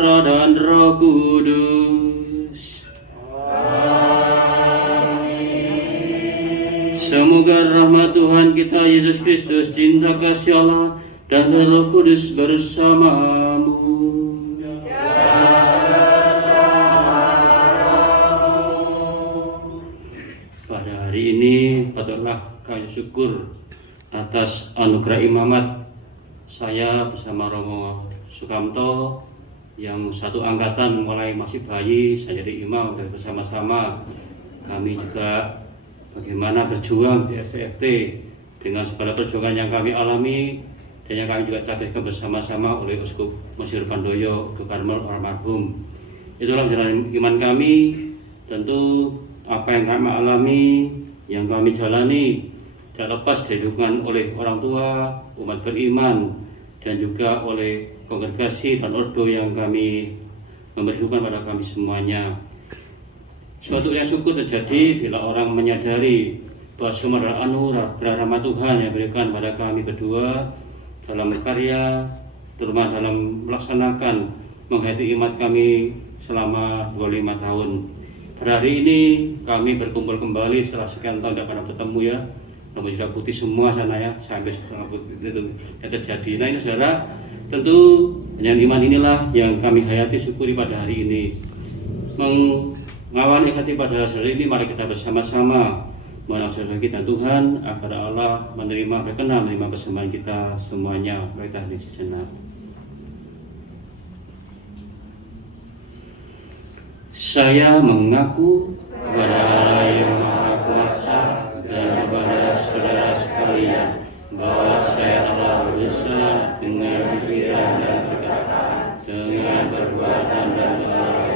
Putra dan Roh Kudus. Amin. Semoga rahmat Tuhan kita Yesus Kristus, cinta kasih Allah, dan Roh Kudus bersamamu. Pada hari ini patutlah kami syukur atas anugerah imamat saya bersama Romo Sukamto yang satu angkatan mulai masih bayi saya jadi imam, dan bersama-sama kami juga bagaimana berjuang di SCFT dengan segala perjuangan yang kami alami dan yang kami juga catatkan bersama-sama oleh Uskup Mesir Pandoyo Karmel almarhum. Itulah jalan iman kami. Tentu apa yang kami alami, yang kami jalani tidak lepas dari dukungan oleh orang tua, umat beriman, dan juga oleh kongregasi dan ordo yang kami memberi dukungan pada kami semuanya. Suatu yang syukur terjadi bila orang menyadari bahwa semua adalah anugerah rahmat Tuhan yang diberikan pada kami berdua dalam berkarya, terutama dalam melaksanakan menghayati iman kami selama 25 tahun. Pada hari ini kami berkumpul kembali setelah sekian tahun tidak pernah bertemu ya. Rambut sudah putih semua sana ya, sampai rambut itu yang terjadi. Nah ini saudara, tentu dengan iman inilah yang kami hayati syukuri pada hari ini. Mengawali hati pada hari ini, mari kita bersama-sama mengucapkan kita Tuhan agar Allah berkenan menerima persembahan kita semuanya. Mari kita hening sejenak. Saya mengaku kepada Allah yang Maha Kuasa dan kepada saudara sekalian bahwa saya telah berdosa dengan pikiran dan perkataan, dengan perbuatan dan lalai.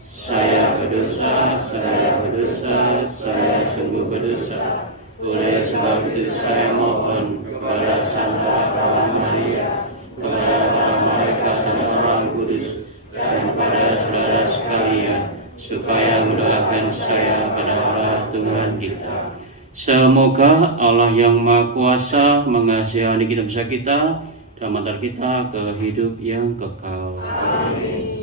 Saya berdosa, saya sungguh berdosa. Oleh sebab itu saya mohon kepada Santa Maria, kepada para malaikat dan orang kudus, dan kepada saudara sekalian, supaya mendoakan saya pada Allah Tuhan kita. Semoga Allah yang Maha Kuasa mengasihani kita dan mengantar kita ke hidup yang kekal. Amin.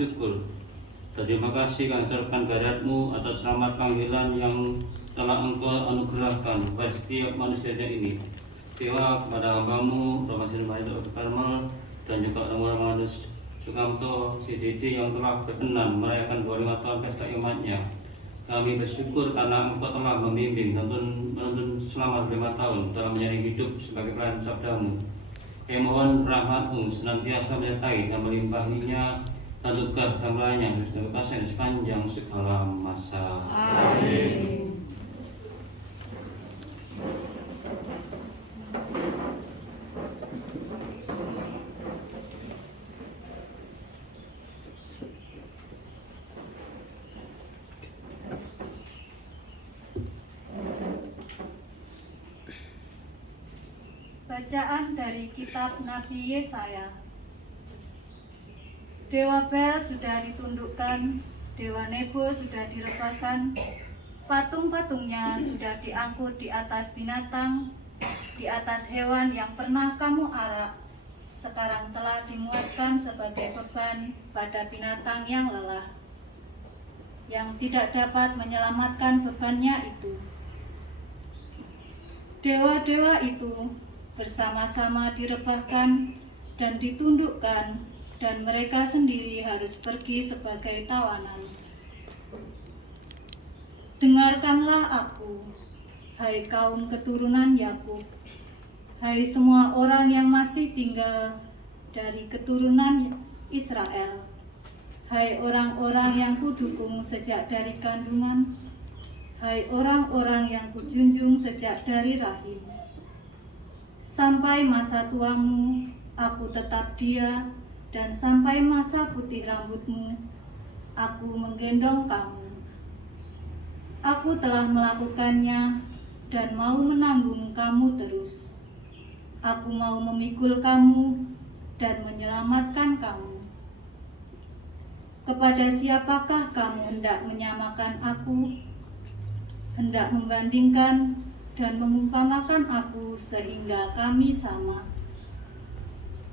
syukur. Terima kasih kami aturkan kehadirat-Mu atas selamat panggilan yang telah Engkau anugerahkan kepada setiap manusia ini. Dewa kepada hamba-Mu, Romo Sinmaito Karmel, dan juga Romo Romanus Sukamto, CDD yang telah berkenan merayakan 25 tahun pesta imannya. Kami bersyukur karena Engkau telah membimbing dan menuntun selama 5 tahun dalam menjalani hidup sebagai pelayan sabdamu. Kami mohon rahmat-Mu senantiasa menyertai dan melimpahinya dan tugas dan melayani yang berkasih sepanjang segala masa. Amin. Bacaan dari kitab Nabi Yesaya. Dewa Bel sudah ditundukkan, Dewa Nebo sudah direbahkan, patung-patungnya sudah diangkut di atas binatang, di atas hewan yang pernah kamu arak, sekarang telah dimuatkan sebagai beban pada binatang yang lelah, yang tidak dapat menyelamatkan bebannya itu. Dewa-dewa itu bersama-sama direbahkan dan ditundukkan, dan mereka sendiri harus pergi sebagai tawanan. Dengarkanlah aku, hai kaum keturunan Yakub, hai semua orang yang masih tinggal dari keturunan Israel, hai orang-orang yang kudukung sejak dari kandungan, hai orang-orang yang kujunjung sejak dari rahim. Sampai masa tuamu, aku tetap dia, dan sampai masa putih rambutmu, aku menggendong kamu. Aku telah melakukannya dan mau menanggung kamu terus. Aku mau memikul kamu dan menyelamatkan kamu. Kepada siapakah kamu hendak menyamakan aku, hendak membandingkan dan mengumpamakan aku sehingga kami sama?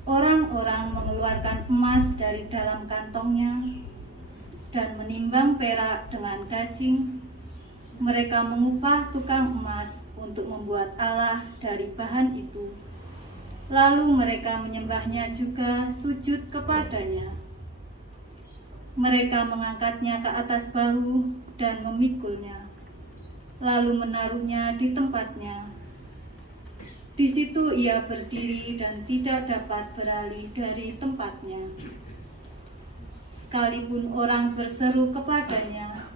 Orang-orang mengeluarkan emas dari dalam kantongnya dan menimbang perak dengan cacing. Mereka mengupah tukang emas untuk membuat Allah dari bahan itu. Lalu mereka menyembahnya juga, sujud kepadanya. Mereka mengangkatnya ke atas bahu dan memikulnya, lalu menaruhnya di tempatnya. Di situ ia berdiri dan tidak dapat beralih dari tempatnya. Sekalipun orang berseru kepadanya,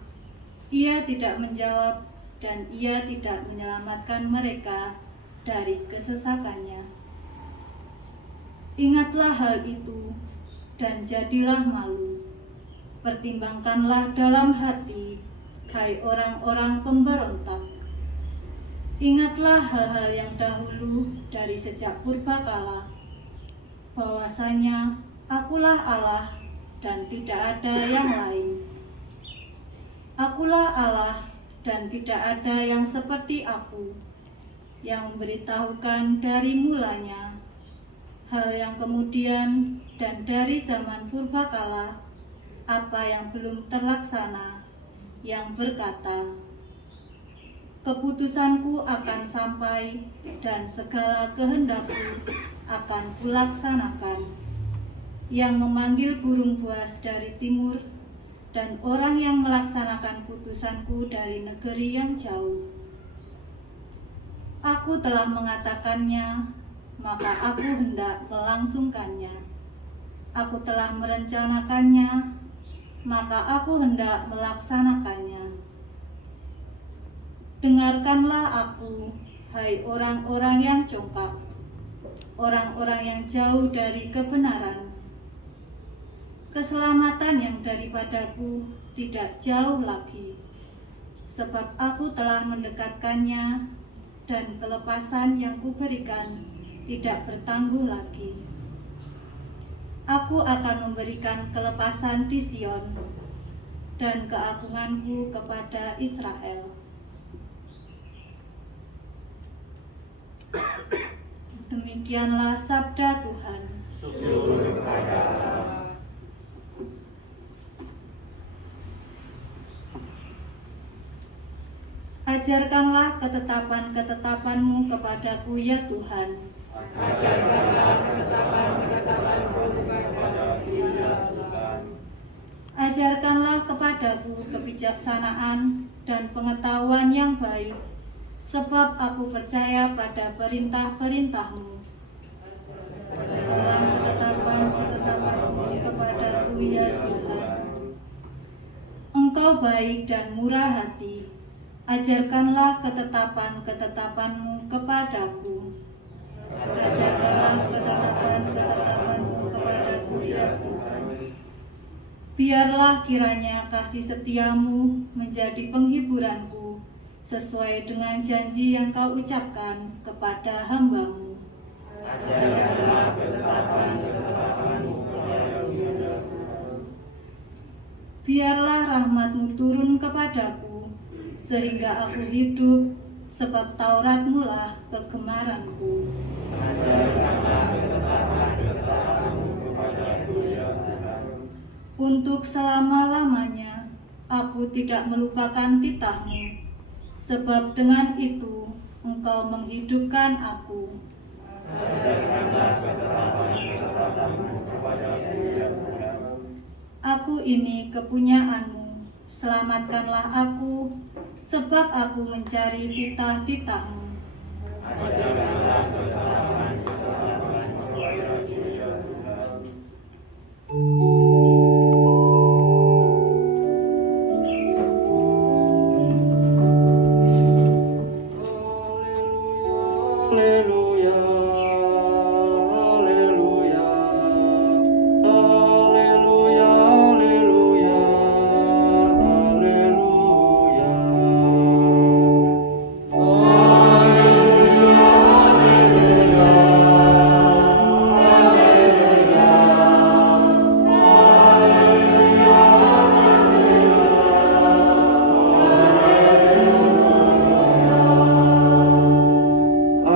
ia tidak menjawab dan ia tidak menyelamatkan mereka dari kesesakannya. Ingatlah hal itu dan jadilah malu. Pertimbangkanlah dalam hati, hai orang-orang pemberontak. Ingatlah hal-hal yang dahulu dari sejak purbakala, bahwasanya akulah Allah dan tidak ada yang lain. Akulah Allah dan tidak ada yang seperti aku, yang memberitahukan dari mulanya hal yang kemudian dan dari zaman purbakala apa yang belum terlaksana, yang berkata, keputusanku akan sampai dan segala kehendakku akan kulaksanakan, yang memanggil burung buas dari timur dan orang yang melaksanakan putusanku dari negeri yang jauh. Aku telah mengatakannya, maka aku hendak melangsungkannya. Aku telah merencanakannya, maka aku hendak melaksanakannya. Dengarkanlah aku, hai orang-orang yang congkak, orang-orang yang jauh dari kebenaran. Keselamatan yang daripadaku tidak jauh lagi, sebab aku telah mendekatkannya, dan kelepasan yang kuberikan tidak bertangguh lagi. Aku akan memberikan kelepasan di Sion, dan keagunganku kepada Israel. Demikianlah sabda Tuhan. Syukur kepada Allah. Ajarkanlah ketetapan-ketetapan-Mu kepadaku, ya Tuhan. Ajarkanlah ketetapan-ketetapan-Mu kepadaku, ya Tuhan. Ajarkanlah kepadaku kebijaksanaan dan pengetahuan yang baik, sebab aku percaya pada perintah-perintah-Mu. Dalam ketetapan-ketetapan-Mu kepadaku, ya Tuhan. Engkau baik dan murah hati, ajarkanlah ketetapan-ketetapan-Mu kepadaku. Ajarkanlah ketetapan-ketetapan-Mu kepadaku, ya Tuhan. Biarlah kiranya kasih setiamu menjadi penghiburanku, sesuai dengan janji yang Kau ucapkan kepada hamba-Mu. Ajarkanlah ketetapan-ketetapan-Mu kepadaku, ya Tuhan. Biarlah rahmat-Mu turun kepadaku, sehingga aku hidup, sebab Taurat-Mu lah kegemaranku. Ajarkanlah ketetapan-ketetapan-Mu kepadaku, ya Tuhan. Untuk selama-lamanya, aku tidak melupakan titah-Mu, sebab dengan itu Engkau menghidupkan aku. Ajarkanlah ketetapan-ketetapan-Mu kepadaku, ya Tuhan. Aku ini kepunyaan-Mu, selamatkanlah aku, sebab aku mencari titah-titah-Mu. Ajarkanlah ketetapan-ketetapan-Mu kepadaku, ya Tuhan. Haleluya, haleluya, haleluya, haleluya,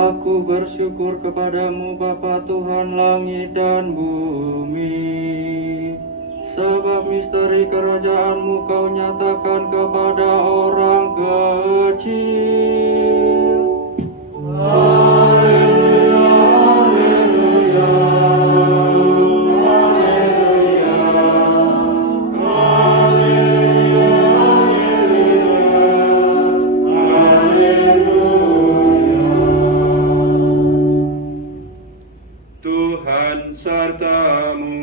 Aku bersyukur kepadamu Bapa Tuhan langit dan bumi, sebab misteri kerajaan-Mu Kau nyatakan kepada orang kecil. Haleluya, haleluya, haleluya, haleluya, haleluya. Tuhan sertamu.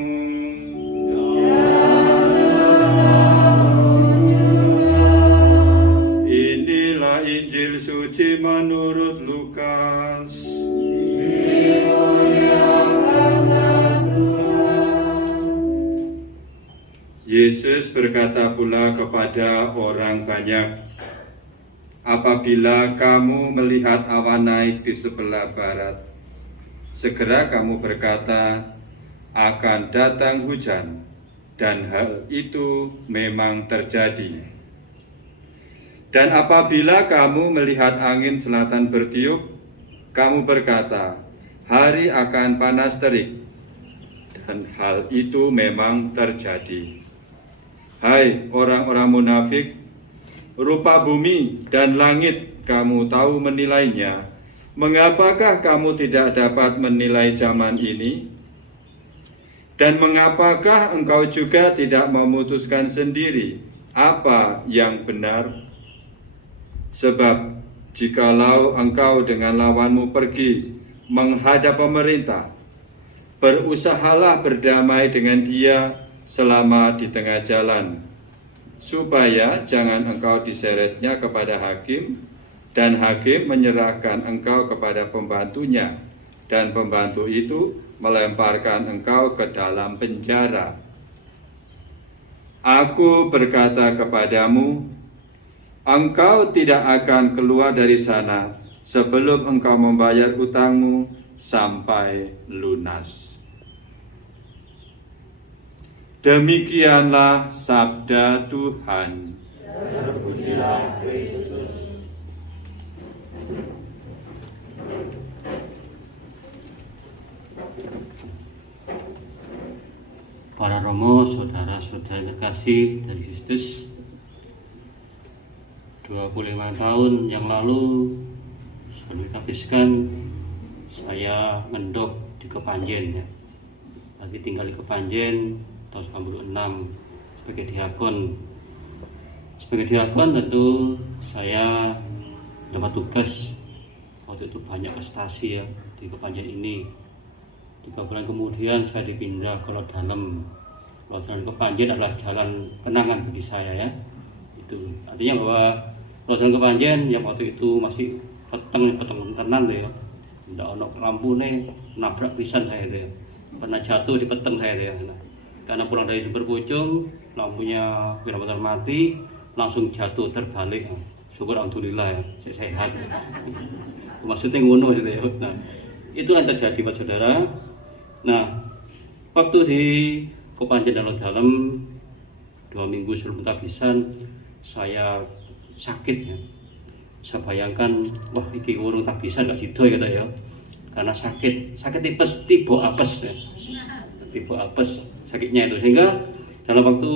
Inilah Injil suci menurut Lukas. Yesus berkata pula kepada orang banyak, "Apabila kamu melihat awan naik di sebelah barat, segera kamu berkata, akan datang hujan, dan hal itu memang terjadi. Dan apabila kamu melihat angin selatan bertiup, kamu berkata, hari akan panas terik, dan hal itu memang terjadi. Hai orang-orang munafik, rupa bumi dan langit kamu tahu menilainya. Mengapakah kamu tidak dapat menilai zaman ini? Dan mengapakah engkau juga tidak memutuskan sendiri apa yang benar? Sebab jikalau engkau dengan lawanmu pergi menghadap pemerintah, berusahalah berdamai dengan dia selama di tengah jalan, supaya jangan engkau diseretnya kepada hakim, dan hakim menyerahkan engkau kepada pembantunya, dan pembantu itu melemparkan engkau ke dalam penjara. Aku berkata kepadamu, engkau tidak akan keluar dari sana sebelum engkau membayar hutangmu sampai lunas." Demikianlah sabda Tuhan. Terpujilah Kristus. Para Romo, saudara-saudara kekasih dari Kristus, 25 tahun yang lalu sebelum habiskan saya mendok di Kepanjen ya. Lagi tinggal di Kepanjen tahun 96 sebagai diakon Sebagai diakon tentu saya dapat tugas waktu itu banyak prestasi ya di Kepanjen ini. 3 bulan kemudian saya dipindah ke Lot Dalem. Lot Dalem Kepanjen adalah jalan kenangan bagi saya ya. Itu artinya bahwa Lot Dalem Kepanjen yang waktu itu masih peteng tenan ya. Ndak ono lampu nih, nabrak pisan saya itu ya. Pernah jatuh di peteng saya itu ya. Nah, karena pulang dari Sumber Pucung, lampunya benar-benar mati, langsung jatuh terbalik. Syukur alhamdulillah ya, saya sehat. Maksudnya ngono gitu ya. Nah, itu yang terjadi Pak Saudara. Nah, waktu di Kepanjen dan Lot Dalem 2 minggu sebelum tabisan saya sakit ya. Saya bayangkan, wah iki urung tabisan gak sido gitu ya. Karena sakit tipes, tiba apes ya. Tiba apes sakitnya itu, sehingga dalam waktu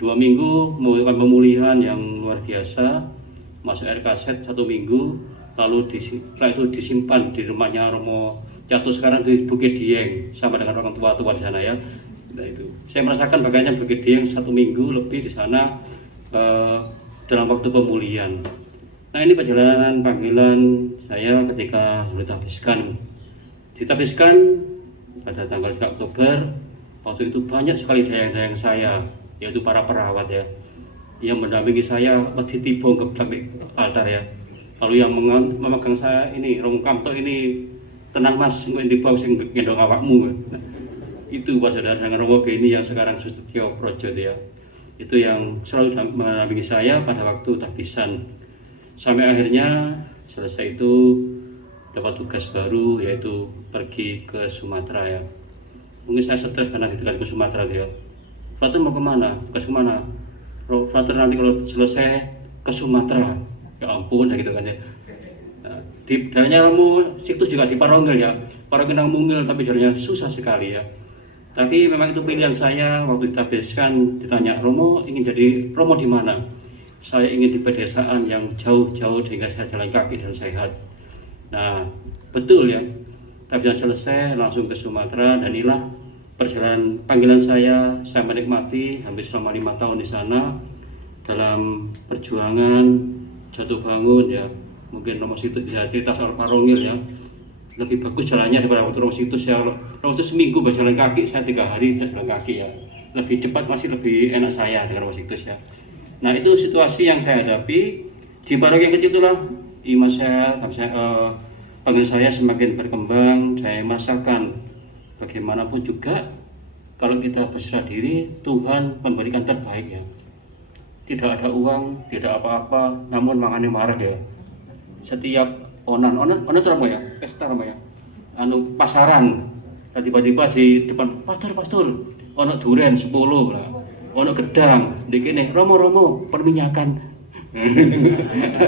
2 minggu melakukan pemulihan yang luar biasa, masuk RKZ 1 minggu, lalu setelah itu disimpan di rumahnya Romo Catur sekarang di Bukit Dieng sama dengan orang tua-tua di sana ya. Nah itu saya merasakan bagaimana Bukit Dieng 1 minggu lebih di sana dalam waktu pemulihan. Nah ini perjalanan panggilan saya ketika ditabiskan pada tanggal 3 Oktober. Waktu itu banyak sekali dayang-dayang saya, yaitu para perawat ya, yang mendampingi saya wedi tiba ngeblak altar ya. Lalu yang memegang saya ini, Romo Kamto ini, tenang mas, di bawah sing gendong awakmu. Nah, itu Pak Saudara, dengan Romo Beni yang sekarang Sustio Projo ya. Itu yang selalu mendampingi saya pada waktu tabisan. Sampai akhirnya selesai itu dapat tugas baru, yaitu pergi ke Sumatera ya. Mungkin saya stres karena ditekan ke Sumatera ya. Frater mau kemana? Tugas kemana? Frater nanti kalau selesai ke Sumatera. Ya ampun, gitu kan ya. Nah, di daerahnya Romo situs juga di Parongel ya. Parongel yang mungil tapi jalannya susah sekali ya. Tapi memang itu pilihan saya waktu ditabiskan, ditanya Romo ingin jadi Romo di mana? Saya ingin di pedesaan yang jauh-jauh sehingga saya jalan kaki dan sehat. Nah, betul ya. Tabisan selesai langsung ke Sumatera dan inilah perjalanan panggilan saya menikmati hampir selama 5 tahun di sana dalam perjuangan jatuh bangun ya. Mungkin Romo Situs bisa cerita soal Parongil ya, lebih bagus jalannya daripada waktu Romo Situs ya. Romo Situs seminggu berjalan kaki, saya 3 hari berjalan kaki ya, lebih cepat, masih lebih enak saya dengan Romo Situs ya. Nah itu situasi yang saya hadapi di paroki yang kecil itulah iman saya, panggilan saya semakin berkembang. Saya merasakan bagaimanapun juga kalau kita berserah diri, Tuhan memberikan terbaik ya. Tidak ada uang, tidak apa-apa, namun makanya marah ya. Setiap onan itu apa ya? Pesta apa ya? Pasaran. Dan tiba-tiba di depan pastor, ono duren 10 lah. Ono gedang, dikene Romo perminyakan.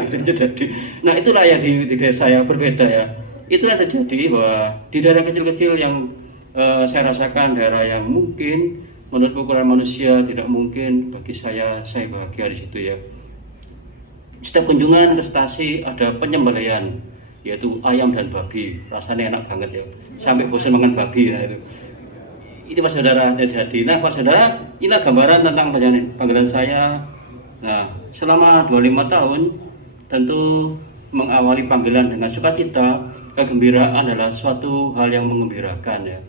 Jadi, nah itulah ya di desa ya berbeda ya. Itulah terjadi bahwa di daerah kecil-kecil yang saya rasakan, daerah yang mungkin menurut ukuran manusia tidak mungkin, bagi saya bahagia di situ ya. Setiap kunjungan ke stasi ada penyembelihan, yaitu ayam dan babi, rasanya enak banget ya, sampai bosan makan babi ya itu. Ini Pak Saudara terjadi. Nah Pak Saudara, inilah gambaran tentang panggilan saya. Nah selama 25 tahun tentu mengawali panggilan dengan sukacita, kegembiraan adalah suatu hal yang mengembirakan ya.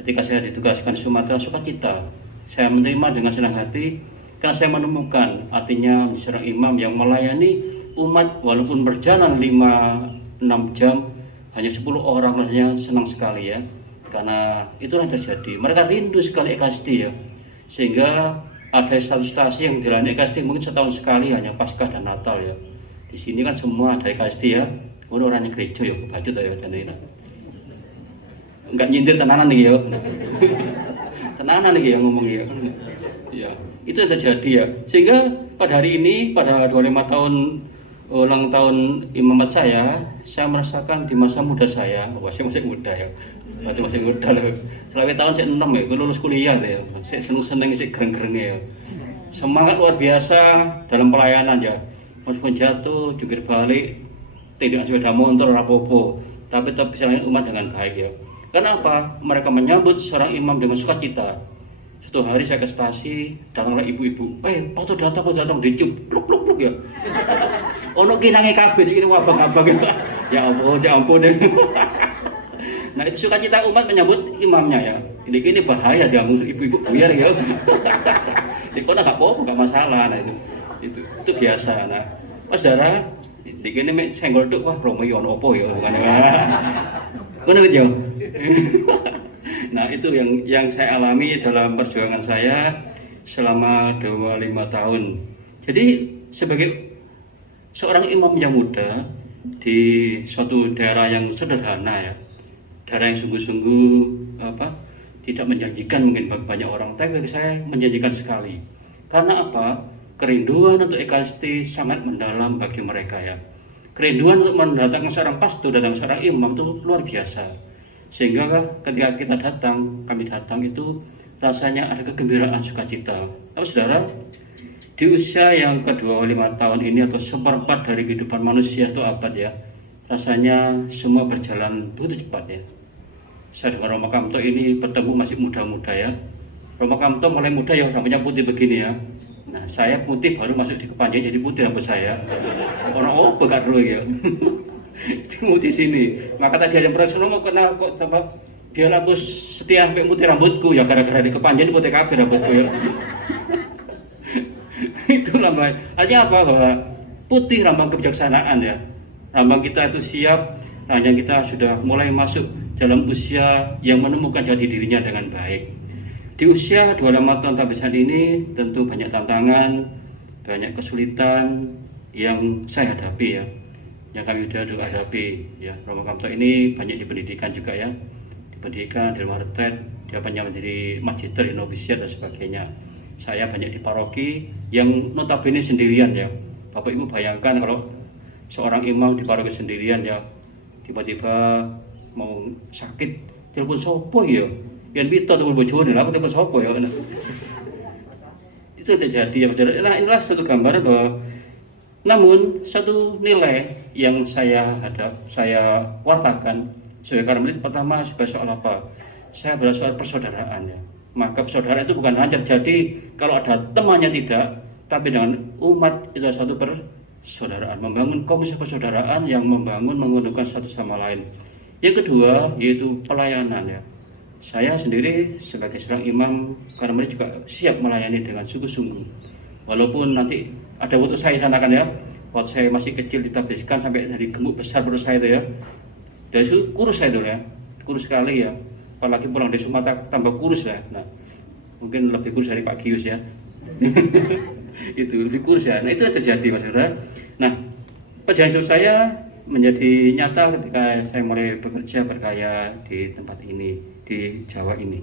Ketika saya ditugaskan di Sumatera, sukacita, saya menerima dengan senang hati karena saya menemukan artinya seorang imam yang melayani umat walaupun berjalan 5-6 jam hanya 10 orang, rasanya senang sekali ya. Karena itulah yang terjadi, mereka rindu sekali Ekaristi ya, sehingga ada satu stasi yang dilayani Ekaristi mungkin setahun sekali, hanya Paskah dan Natal ya. Di sini kan semua ada Ekaristi ya, orangnya gereja ya, kebacut ya, dan ini enggak nyindir tenanan nih ya, tenanan nih ya ngomong ya. Ya, itu yang terjadi ya, sehingga pada hari ini, pada 25 tahun ulang tahun imamat saya merasakan di masa muda saya, masih muda ya, masih muda loh. Selama tahun saya 6 ya, lulus kuliah ya, saya seneng saya gereng-gereng ya, semangat luar biasa dalam pelayanan ya. Meskipun jatuh, jungkir balik, tidak sepeda motor apa-apa, tapi tetap bisa melayani umat dengan baik ya. Kenapa? Mereka menyambut seorang imam dengan sukacita. Suatu hari saya ke stasi, datanglah ibu-ibu, foto datang dicup, pluk ya. Ono kinange kabeh iki wabang-abang ya. Ya ampun. Nah itu sukacita umat menyambut imamnya ya. Ini bahaya jangan ibu-ibu buyar ya. Di kota nggak apa-apa, nggak masalah. Nah itu biasa. Nah pas darah, di kini senggol tuh wah Romo yo ono opo ya, bukan ya. Mana gitu. Nah itu yang saya alami dalam perjuangan saya selama 25 tahun. Jadi sebagai seorang imam yang muda di suatu daerah yang sederhana ya, daerah yang sungguh-sungguh tidak menjanjikan mungkin bagi banyak orang, tapi bagi saya menjanjikan sekali. Karena apa? Kerinduan untuk ekaristi sangat mendalam bagi mereka ya. Kerinduan untuk mendatangkan seorang pastor, datang seorang imam itu luar biasa. Sehingga ketika kami datang itu rasanya ada kegembiraan, sukacita. Tapi saudara, di usia yang ke-25 tahun ini atau seperempat dari kehidupan manusia atau abad ya, rasanya semua berjalan begitu cepat ya. Saya dengan Romo Kamto ini bertemu masih muda-muda ya. Romo Kamto mulai muda ya, rambutnya putih begini ya. Nah saya putih baru masuk di kepanjang jadi putih rambut saya. Orang bekat dulu ya. Itu di sini. Maka tadi ada perasaan mau kena kok biar aku setia sampai putih rambutku ya, gara-gara di kepanjang putih kabeh rambutku ya. Itulah Mbak. Artinya apa? Bahwa putih lambang kebijaksanaan ya. Lambang kita itu siap, hanya kita sudah mulai masuk dalam usia yang menemukan jati dirinya dengan baik. Di usia 25 tahun sampai saat ini tentu banyak tantangan, banyak kesulitan yang saya hadapi ya, yang kami sudah hadapi ya. Romo Kamto ini banyak di pendidikan juga ya, di pendidikan, di luar retret, dia banyak menjadi magister, novisiat dan sebagainya. Saya banyak di paroki yang notabene sendirian ya. Bapak Ibu bayangkan kalau seorang imam di paroki sendirian ya, tiba-tiba mau sakit, telepon sopo ya, yang bito telepon bojone, aku telepon sopo ya. Itu terjadi ya saudara. Nah inilah satu gambaran bahwa, namun satu nilai yang saya wartakan sebagai karmelit, pertama sebagai soal apa? Saya adalah soal persaudaraan ya. Maka persaudaraan itu bukan hanya jadi kalau ada temannya tidak, tapi dengan umat itu satu persaudaraan, membangun komunitas persaudaraan yang menguntungkan satu sama lain. Yang kedua yaitu pelayanan ya. Saya sendiri sebagai seorang imam karmelit juga siap melayani dengan sungguh-sungguh. Walaupun nanti ada waktu saya sanakan ya, waktu saya masih kecil ditabiskan sampai dari gemuk besar perut saya itu ya. Dari itu kurus saya itu ya, kurus sekali ya. Apalagi pulang dari Sumatera tambah kurus ya. Nah, mungkin lebih kurus dari Pak Gius ya. Itu lebih kurus ya. Nah itu yang terjadi Mas Saudara. Nah perjalanan hidup saya menjadi nyata ketika saya mulai bekerja berkarya di tempat ini, di Jawa ini.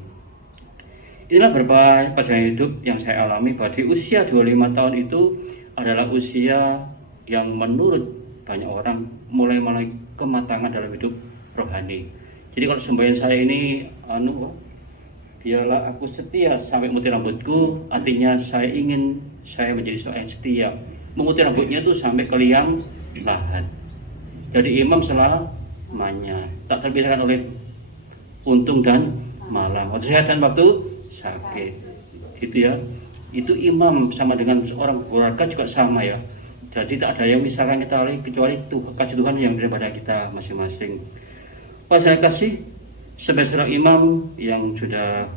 Inilah beberapa perjalanan hidup yang saya alami bahwa di usia 25 tahun itu adalah usia yang menurut banyak orang mulai kematangan dalam hidup rohani. Jadi kalau sembahyang saya ini biarlah aku setia sampai memutih rambutku, artinya saya ingin saya menjadi seorang yang setia. Memutih rambutnya itu sampai ke liang lahat. Jadi imam selamanya, tak terpisahkan oleh untung dan malam, waktu sehat dan waktu sakit. Gitu ya. Itu imam sama dengan seorang keluarga juga sama ya. Jadi tak ada yang misalkan kita oleh kecuali kasih Tuhan yang daripada kita masing-masing. Pak saya kasih sebagai seorang imam yang sudah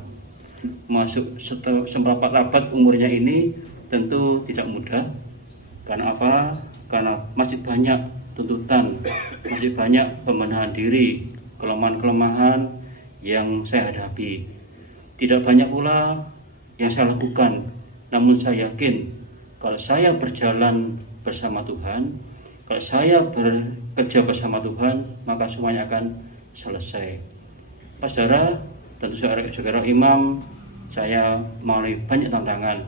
masuk seperempat abad umurnya ini tentu tidak mudah. Karena apa? Karena masih banyak tuntutan, masih banyak pembenahan diri, kelemahan-kelemahan yang saya hadapi. Tidak banyak pula yang saya lakukan, namun saya yakin kalau saya berjalan bersama Tuhan, kalau saya bekerja bersama Tuhan, maka semuanya akan selesai. Pak saudara, tentu saudara imam, saya melalui banyak tantangan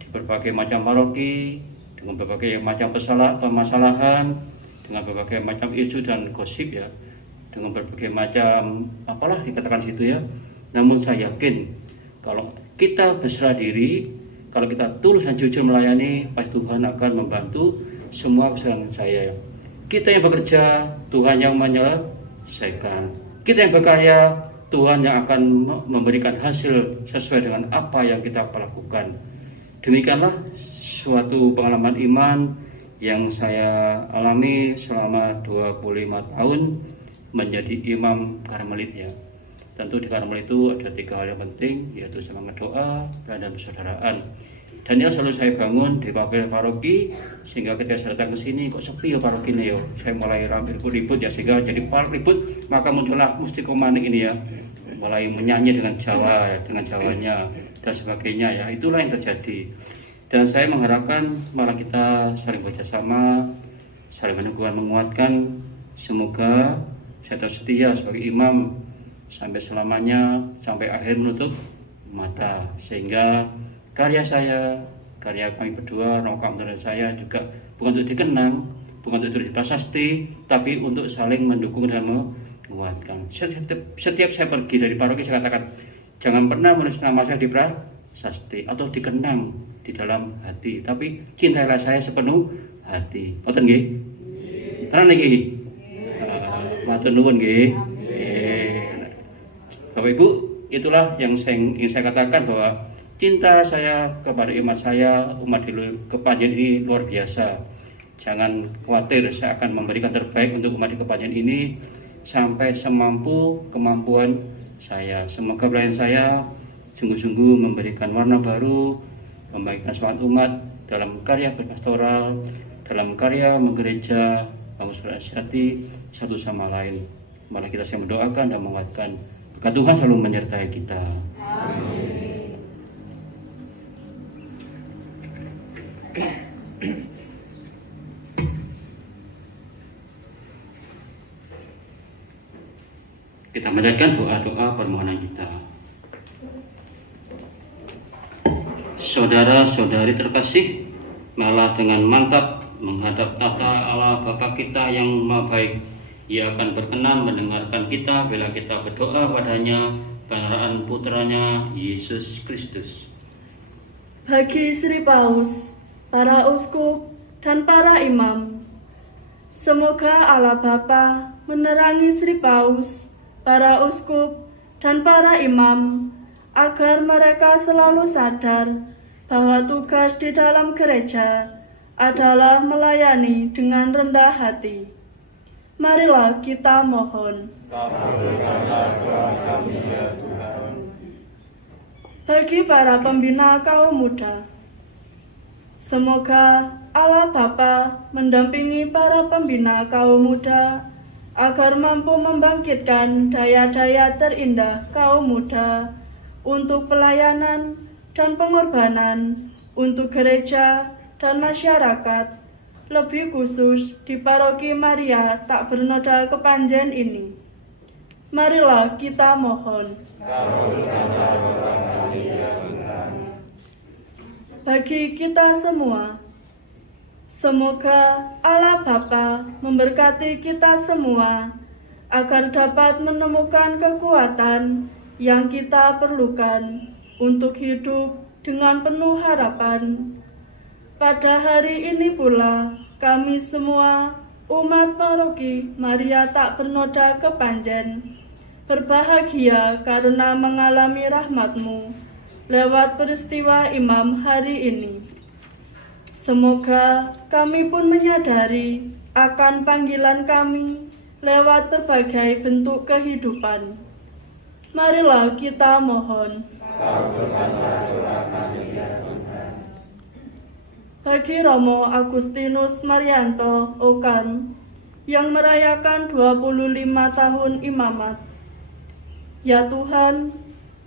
di berbagai macam paroki, dengan berbagai macam permasalahan, dengan berbagai macam isu dan gosip ya, dengan berbagai macam apalah dikatakan situ ya. Namun saya yakin kalau kita berserah diri, kalau kita tulus dan jujur melayani, pasti Tuhan akan membantu semua kesalahan saya. Kita yang bekerja, Tuhan yang menyelesaikan. Kita yang berkarya, Tuhan yang akan memberikan hasil sesuai dengan apa yang kita lakukan. Demikianlah suatu pengalaman iman yang saya alami selama 25 tahun menjadi imam Karmelit ya. Tentu di Karmelit itu ada 3 hal yang penting, yaitu semangat doa dan persaudaraan. Dan yang selalu saya bangun di paroki, sehingga ketika saya datang ke sini kok sepi ya paroki ini ya. Saya mulai ribut ya, sehingga jadi ribut, maka muncullah Mustikomanik ini ya. Mulai menyanyi dengan Jawa, dengan Jawanya dan sebagainya ya. Itulah yang terjadi. Dan saya mengharapkan malah kita saling bekerjasama, saling meneguhkan, menguatkan. Semoga saya tetap setia sebagai imam sampai selamanya, sampai akhir menutup mata, sehingga karya saya, karya kami berdua, Romo Kamto dan saya juga bukan untuk dikenang, bukan untuk diprasasti, tapi untuk saling mendukung dan menguatkan. Setiap saya pergi dari paroki saya katakan, jangan pernah menulis nama saya di prasasti atau dikenang di dalam hati, tapi cintailah saya sepenuh hati. Boten nggih? Tenan niki? Matur nuwun nggih. Bapak Ibu, itulah yang ingin saya katakan, bahwa cinta saya kepada umat saya, umat di Kepanjen ini luar biasa. Jangan khawatir, saya akan memberikan terbaik untuk umat di Kepanjen ini sampai semampu kemampuan saya. Semoga pelayan saya sungguh-sungguh memberikan warna baru, membaikkan semangat umat dalam karya berpastoral, dalam karya menggereja, mengasihati satu sama lain. Malah kita saya mendoakan dan menguatkan. Berkat Tuhan selalu menyertai kita. Amin. Kita menaikkan doa-doa permohonan kita. Saudara-saudari terkasih, malah dengan mantap menghadap tata Allah Bapa kita yang Maha Baik, Ia akan berkenan mendengarkan kita bila kita berdoa padanya penyerahan putranya Yesus Kristus. Bagi Sri Paus, para uskup, dan para imam, semoga Allah Bapa menerangi Sri Paus, para uskup, dan para imam, agar mereka selalu sadar bahwa tugas di dalam gereja adalah melayani dengan rendah hati. Marilah kita mohon. Kabulkanlah doa kami ya Tuhan. Bagi para pembina kaum muda, semoga Allah Bapa mendampingi para pembina kaum muda agar mampu membangkitkan daya-daya terindah kaum muda untuk pelayanan dan pengorbanan untuk gereja dan masyarakat, lebih khusus di Paroki Maria Tak Bernoda Kepanjen ini. Marilah kita mohon. Kabulkanlah doa kami ya Tuhan. Bagi kita semua, semoga Allah Bapa memberkati kita semua agar dapat menemukan kekuatan yang kita perlukan untuk hidup dengan penuh harapan. Pada hari ini pula, kami semua, umat Paroki Maria Tak Bernoda Kepanjen, berbahagia karena mengalami rahmat-Mu lewat peristiwa imam hari ini. Semoga kami pun menyadari akan panggilan kami lewat berbagai bentuk kehidupan. Marilah kita mohon. Kabulkanlah doa kami ya Tuhan. Bagi Romo Agustinus Marianto Okan yang merayakan 25 tahun imamat, ya Tuhan,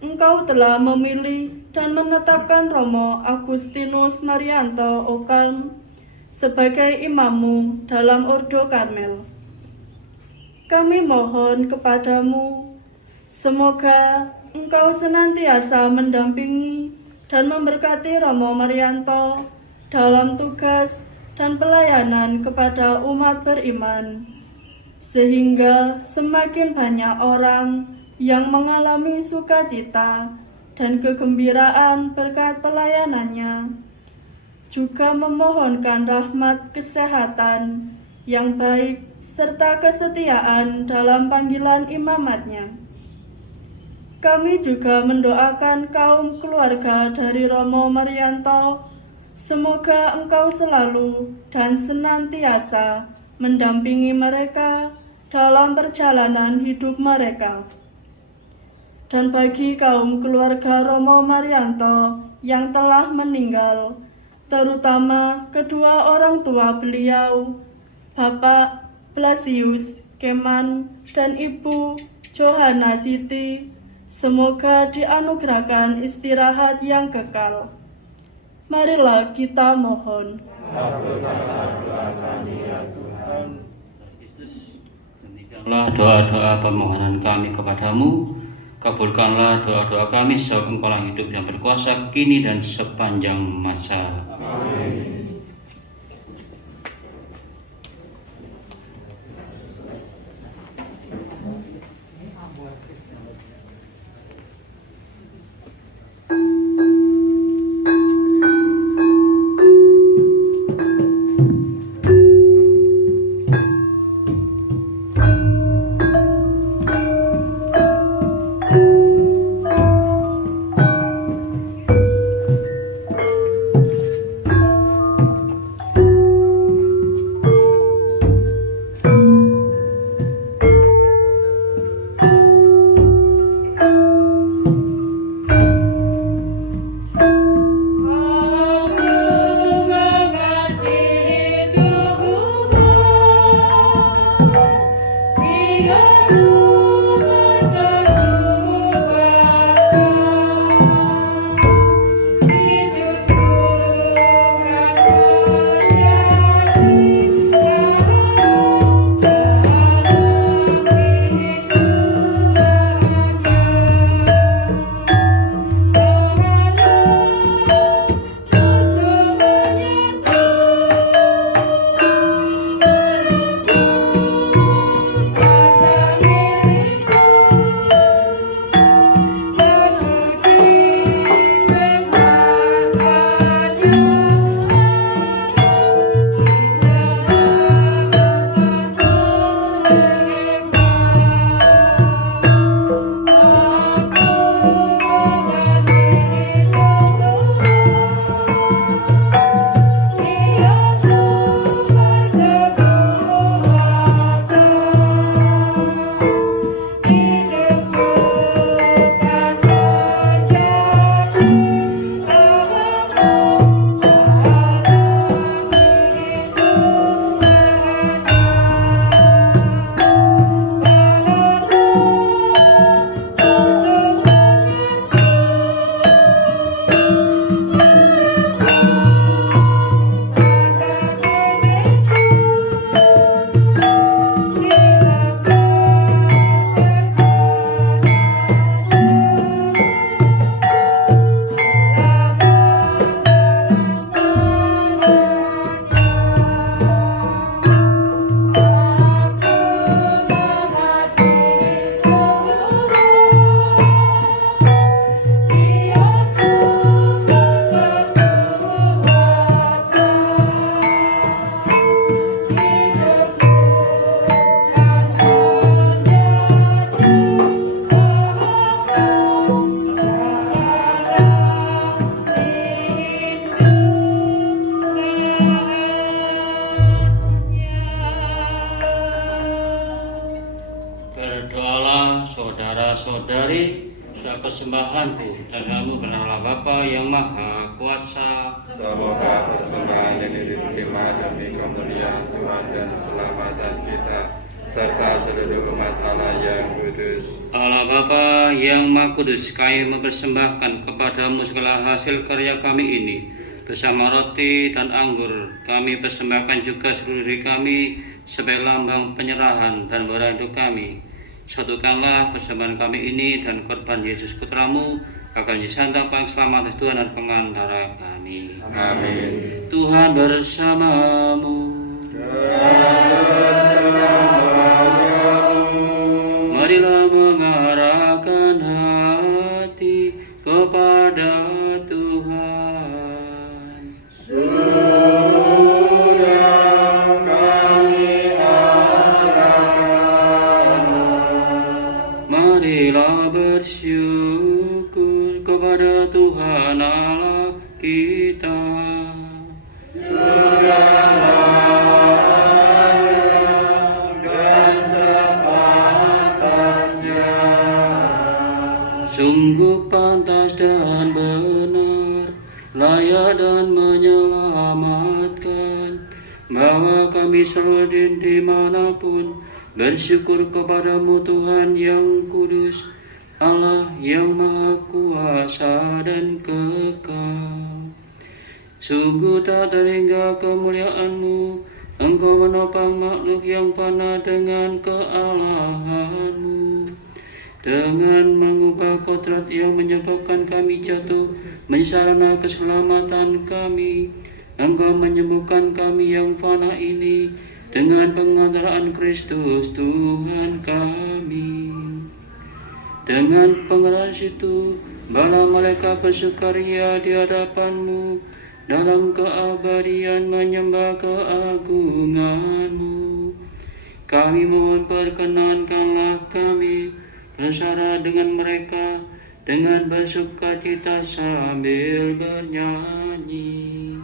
Engkau telah memilih dan menetapkan Romo Agustinus Marianto Okan sebagai imam-Mu dalam Ordo Karmel. Kami mohon kepadamu, semoga Engkau senantiasa mendampingi dan memberkati Romo Marianto dalam tugas dan pelayanan kepada umat beriman, sehingga semakin banyak orang yang mengalami sukacita dan kegembiraan berkat pelayanannya, juga memohonkan rahmat kesehatan yang baik serta kesetiaan dalam panggilan imamatnya. Kami juga mendoakan kaum keluarga dari Romo Marianto. Semoga Engkau selalu dan senantiasa mendampingi mereka dalam perjalanan hidup mereka. Dan bagi kaum keluarga Romo Marianto yang telah meninggal, terutama kedua orang tua beliau, Bapak Blasius Keman dan Ibu Johanna Siti, semoga dianugerahkan istirahat yang kekal. Marilah kita mohon. Demikianlah doa-doa permohonan kami kepadamu. Kabulkanlah doa-doa kami sebab Engkau yang hidup dan berkuasa kini dan sepanjang masa. Amin. saudara-saudari, persembahanku dan kamu benar Bapa yang Maha Kuasa. Semoga persembahan ini diterima demi kemuliaan Tuhan dan keselamatan kita, serta seluruh umat Allah yang kudus. Allah Bapa yang Maha Kudus, kami mempersembahkan kepadamu segala hasil karya kami ini, bersama roti dan anggur. Kami persembahkan juga seluruh diri kami sebagai lambang penyerahan dan berhidup kami. Satukanlah persembahan kami ini dan korban Yesus Putramu akan disantapkan selamat Tuhan dan pengantara kami. Amin. Tuhan bersamamu. Marilah mengarahkan hati kepada Tuhan. Marilah bersyukur Tuhan Allah kita. Sungguh pantas dan benar, layak dan menyelamatkan, bahwa kami selalu dimanapun bersyukur kepadamu Tuhan yang kudus, Allah yang maha kuasa dan kekal. Sungguh tak terhingga kemuliaan-Mu, Engkau menopang makhluk yang fana dengan kealahanmu. Dengan mengubah kodrat yang menyebabkan kami jatuh mensarana keselamatan kami, Engkau menyembuhkan kami yang fana ini dengan pengantaraan Kristus Tuhan kami. Dengan pengeras itu, bala malaikat bersukaria di hadapan-Mu, dalam keabadian menyembah keagungan-Mu. Kami mohon perkenankanlah kami bersara dengan mereka dengan bersukacita sambil bernyanyi.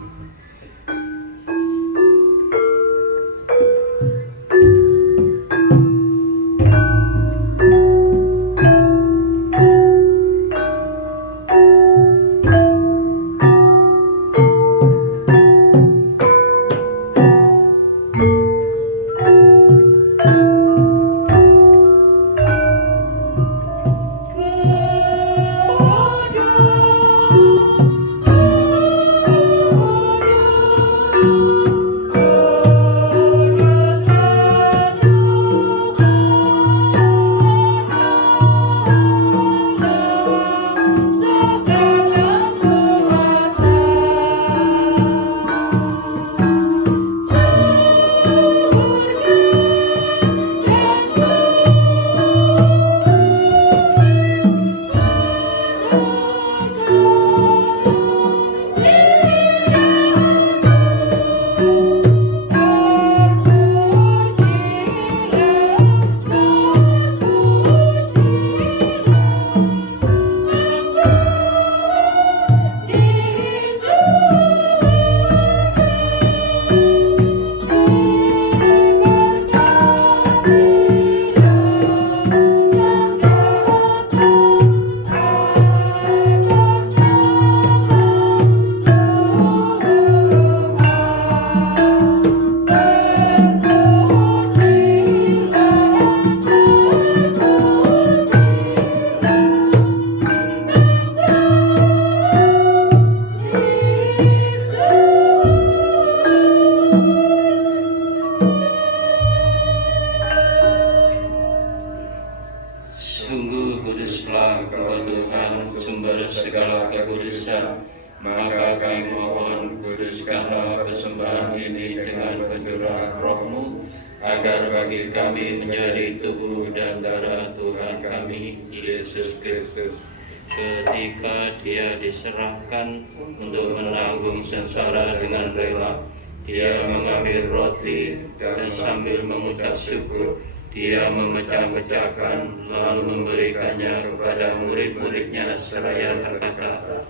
Sungguh kuduslah Engkau Tuhan, sumber segala kekudusan. Maka kami mohon, kuduskanlah persembahan ini dengan pencurahan Roh-Mu, agar bagi kami menjadi tubuh dan darah Tuhan kami, Yesus Kristus. Ketika Dia diserahkan untuk menanggung sengsara dengan rela, Dia mengambil roti dan sambil mengucap syukur, Dia memecah-mecahkan lalu memberikannya kepada murid-muridnya seraya berkata,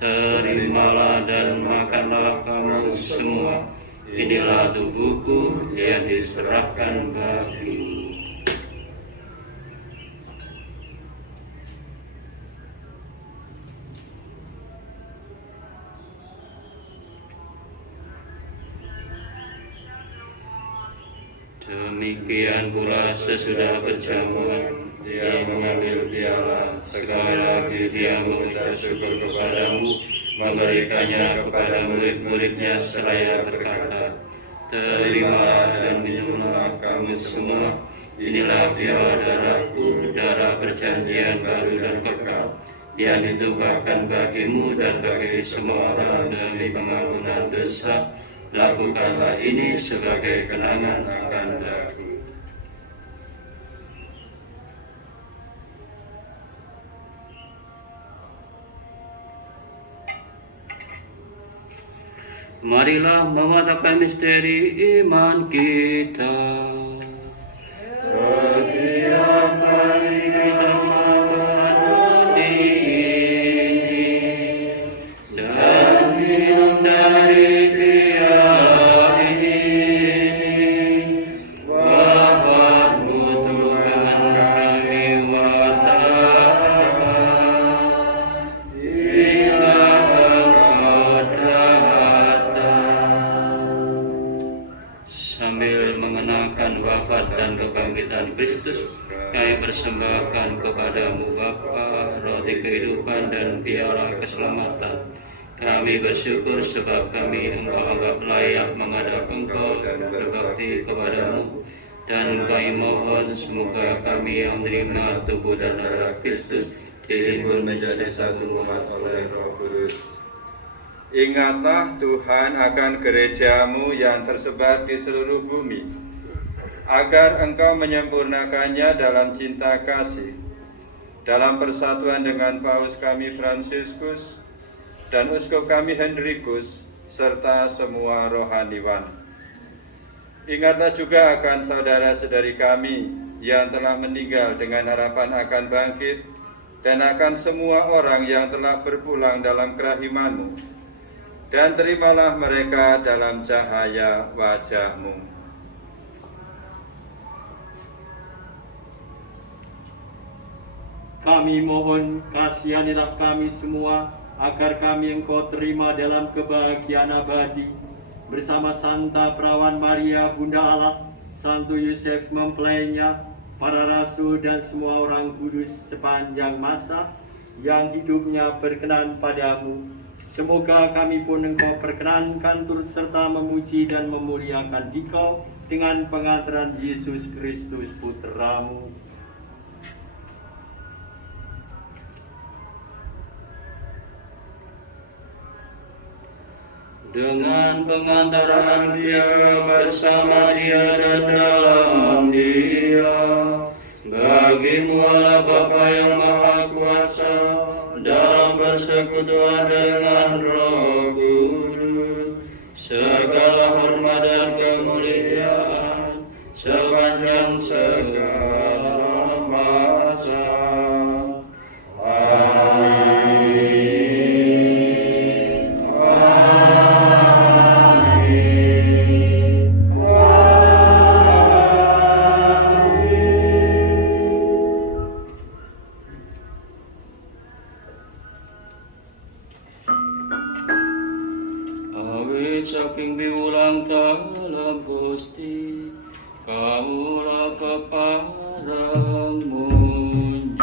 "Terimalah dan makanlah kamu semua, inilah tubuhku yang diserahkan bagimu." Demikian pula sesudah berjamuan, Dia mengambil piala, sekali lagi Dia mengucap syukur kepadamu, memberikannya kepada murid-muridnya seraya berkata, "Terimalah dan minumlah kamu semua, inilah piala darahku, darah perjanjian baru dan kekal, yang ditumpahkan bagimu dan bagi semua orang demi pengampunan dosa. Lakukanlah ini sebagai kenangan akan aku." Marilah memantapkan misteri iman kita. Setiap kali kita makan roti ini Kristus, kami persembahkan kepadamu Bapa, roti kehidupan dan piala keselamatan. Kami bersyukur sebab kami Engkau anggap layak menghadap Engkau dan berbakti kepadamu. Dan kami mohon semoga kami yang menerima tubuh dan darah Kristus ditimbun menjadi satu umat oleh Roh Kudus. Ingatlah Tuhan akan gerejamu yang tersebar di seluruh bumi, agar Engkau menyempurnakannya dalam cinta kasih, dalam persatuan dengan Paus kami Fransiskus dan Uskup kami Hendrikus, serta semua rohaniwan. Ingatlah juga akan saudara-saudari kami yang telah meninggal dengan harapan akan bangkit, dan akan semua orang yang telah berpulang dalam kerahiman-Mu. Dan terimalah mereka dalam cahaya wajah-Mu. Kami mohon, kasihanilah kami semua, agar kami Engkau terima dalam kebahagiaan abadi, bersama Santa Perawan Maria, Bunda Allah, Santo Yosef mempelainya, para rasul dan semua orang kudus sepanjang masa yang hidupnya berkenan padamu. Semoga kami pun Engkau perkenankan turut serta memuji dan memuliakan Dikau dengan pengantaran Yesus Kristus Putramu. Dengan pengantaran Dia, bersama Dia dan dalam Dia, bagimu Allah Bapa yang Maha Kuasa, dalam persekutuan dengan Roh Kudus, segala hormat dan kemuliaan sepanjang segala masa. Saking biulang dalam Gusti, kaulah keparang munjuk.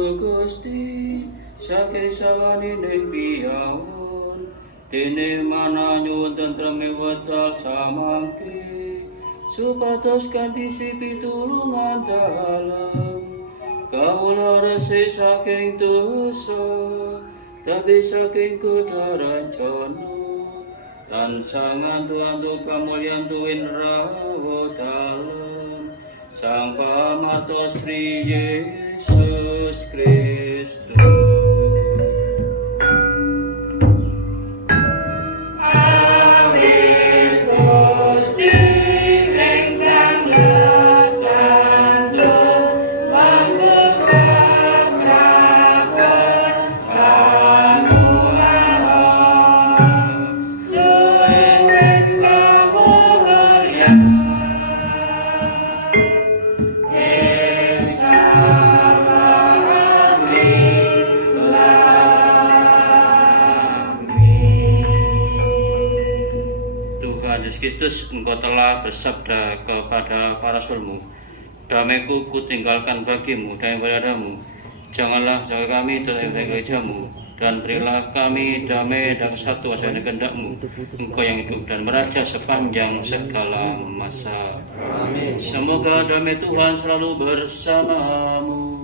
Gusti saking sawangining piawon dene mana nyuwun tentreme wedal samangke supados kanthi pitulungan dalem kawula resik saking dosa tapi saking kodarancana tansah ngantu-antu kamulyan tuwin rawuh dalem Sang Pamartos Sri Yesus Kristus. Kristus, Engkau telah bersabda kepada para rasul-Mu, damaiku kutinggalkan bagimu dan padamu, janganlah jaga kami dari gereja-Mu, dan berilah kami damai dan satu sesuai kehendak-Mu, Engkau yang hidup dan meraja sepanjang segala masa. Amin. Semoga damai Tuhan selalu bersamamu.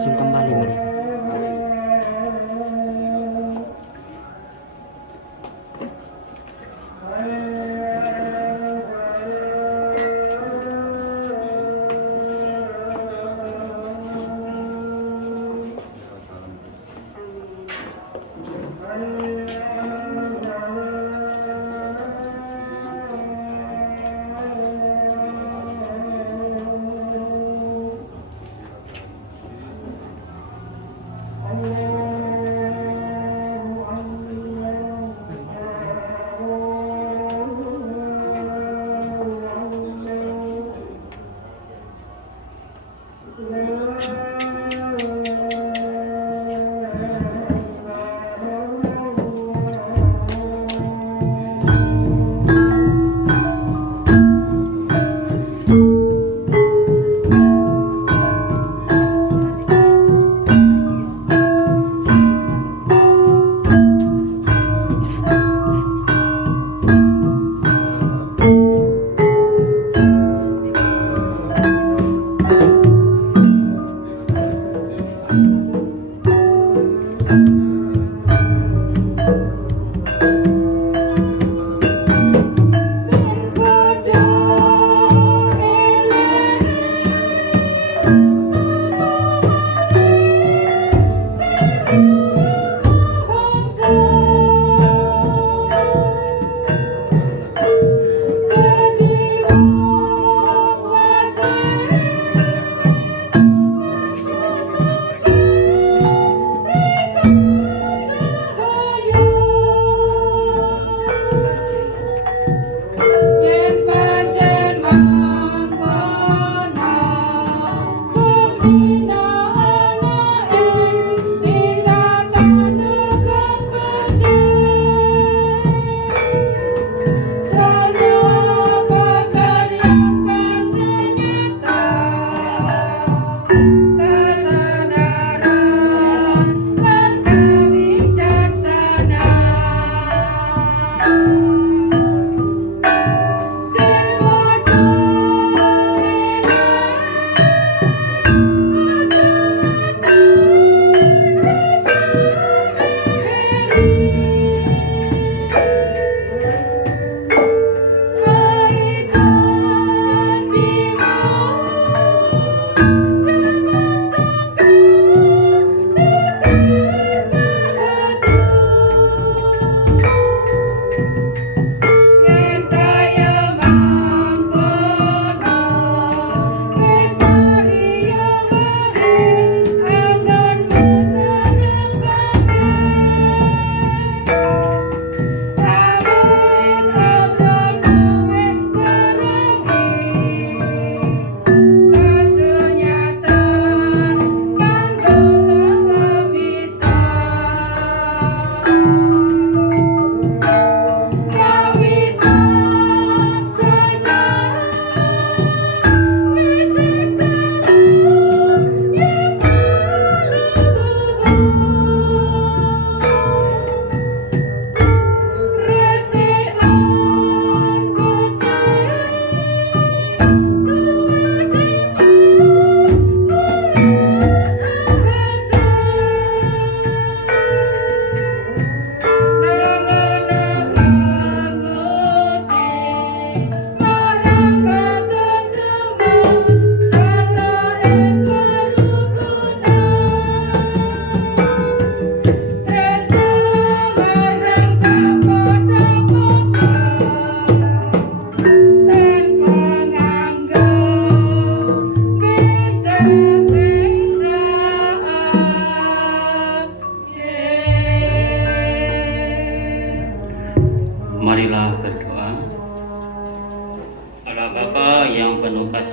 Langsung kembali mereka.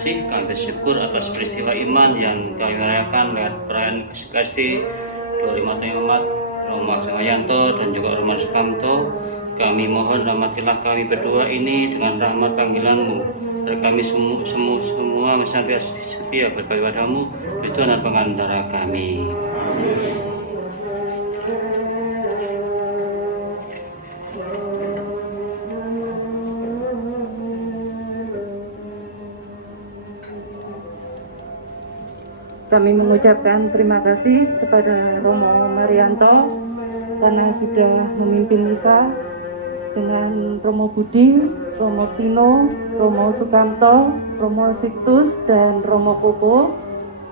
kasih, kami bersyukur atas peristiwa iman yang kami rayakan lewat perayaan kasih 25 tahun Imamat Romo Sangayanto dan juga Romo Sukamto. Kami mohon rahmatilah kami berdua ini dengan rahmat panggilan-Mu, dan kami semua senantiasa setia berbagi padamu, Tuhan dan pengantara kami. Kami mengucapkan terima kasih kepada Romo Marianto karena sudah memimpin misa dengan Romo Budi, Romo Tino, Romo Sukamto, Romo Siktus, dan Romo Popo.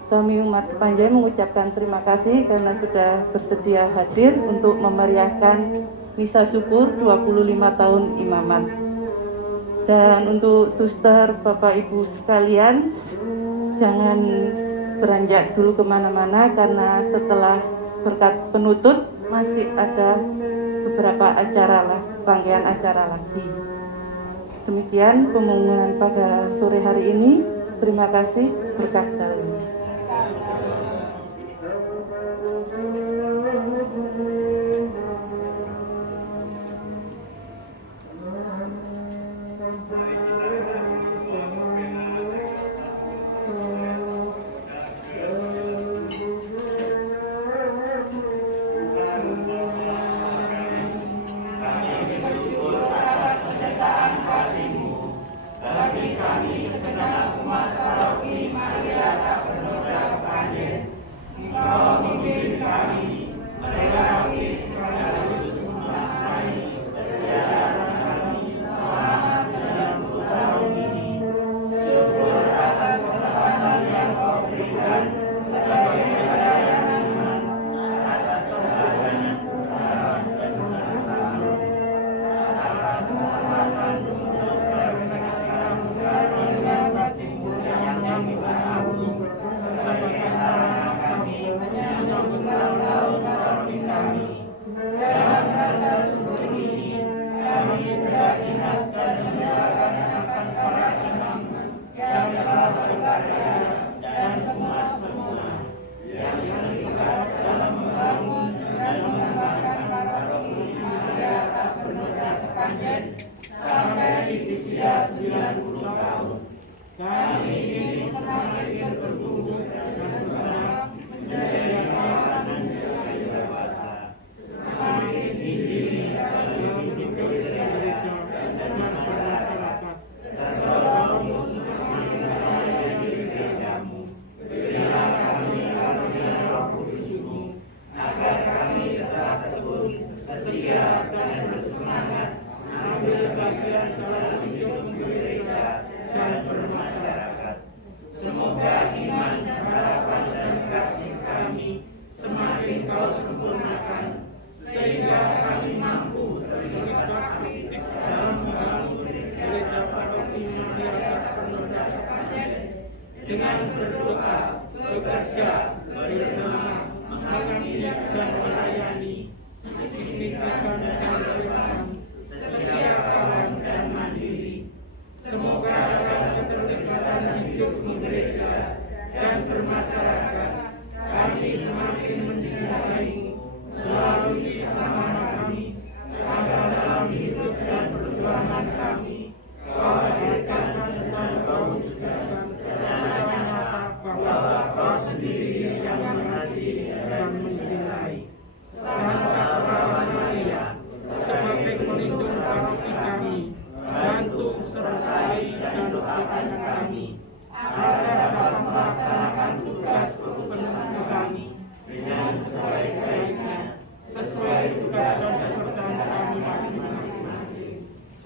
Kami umat Panjai mengucapkan terima kasih karena sudah bersedia hadir untuk memeriahkan misa syukur 25 tahun Imamat. Dan untuk suster, Bapak Ibu sekalian, jangan beranjak dulu kemana-mana karena setelah berkat penutup masih ada beberapa rangkaian acara lagi. Demikian pemungkulan pada sore hari ini. Terima kasih, berkah dalam.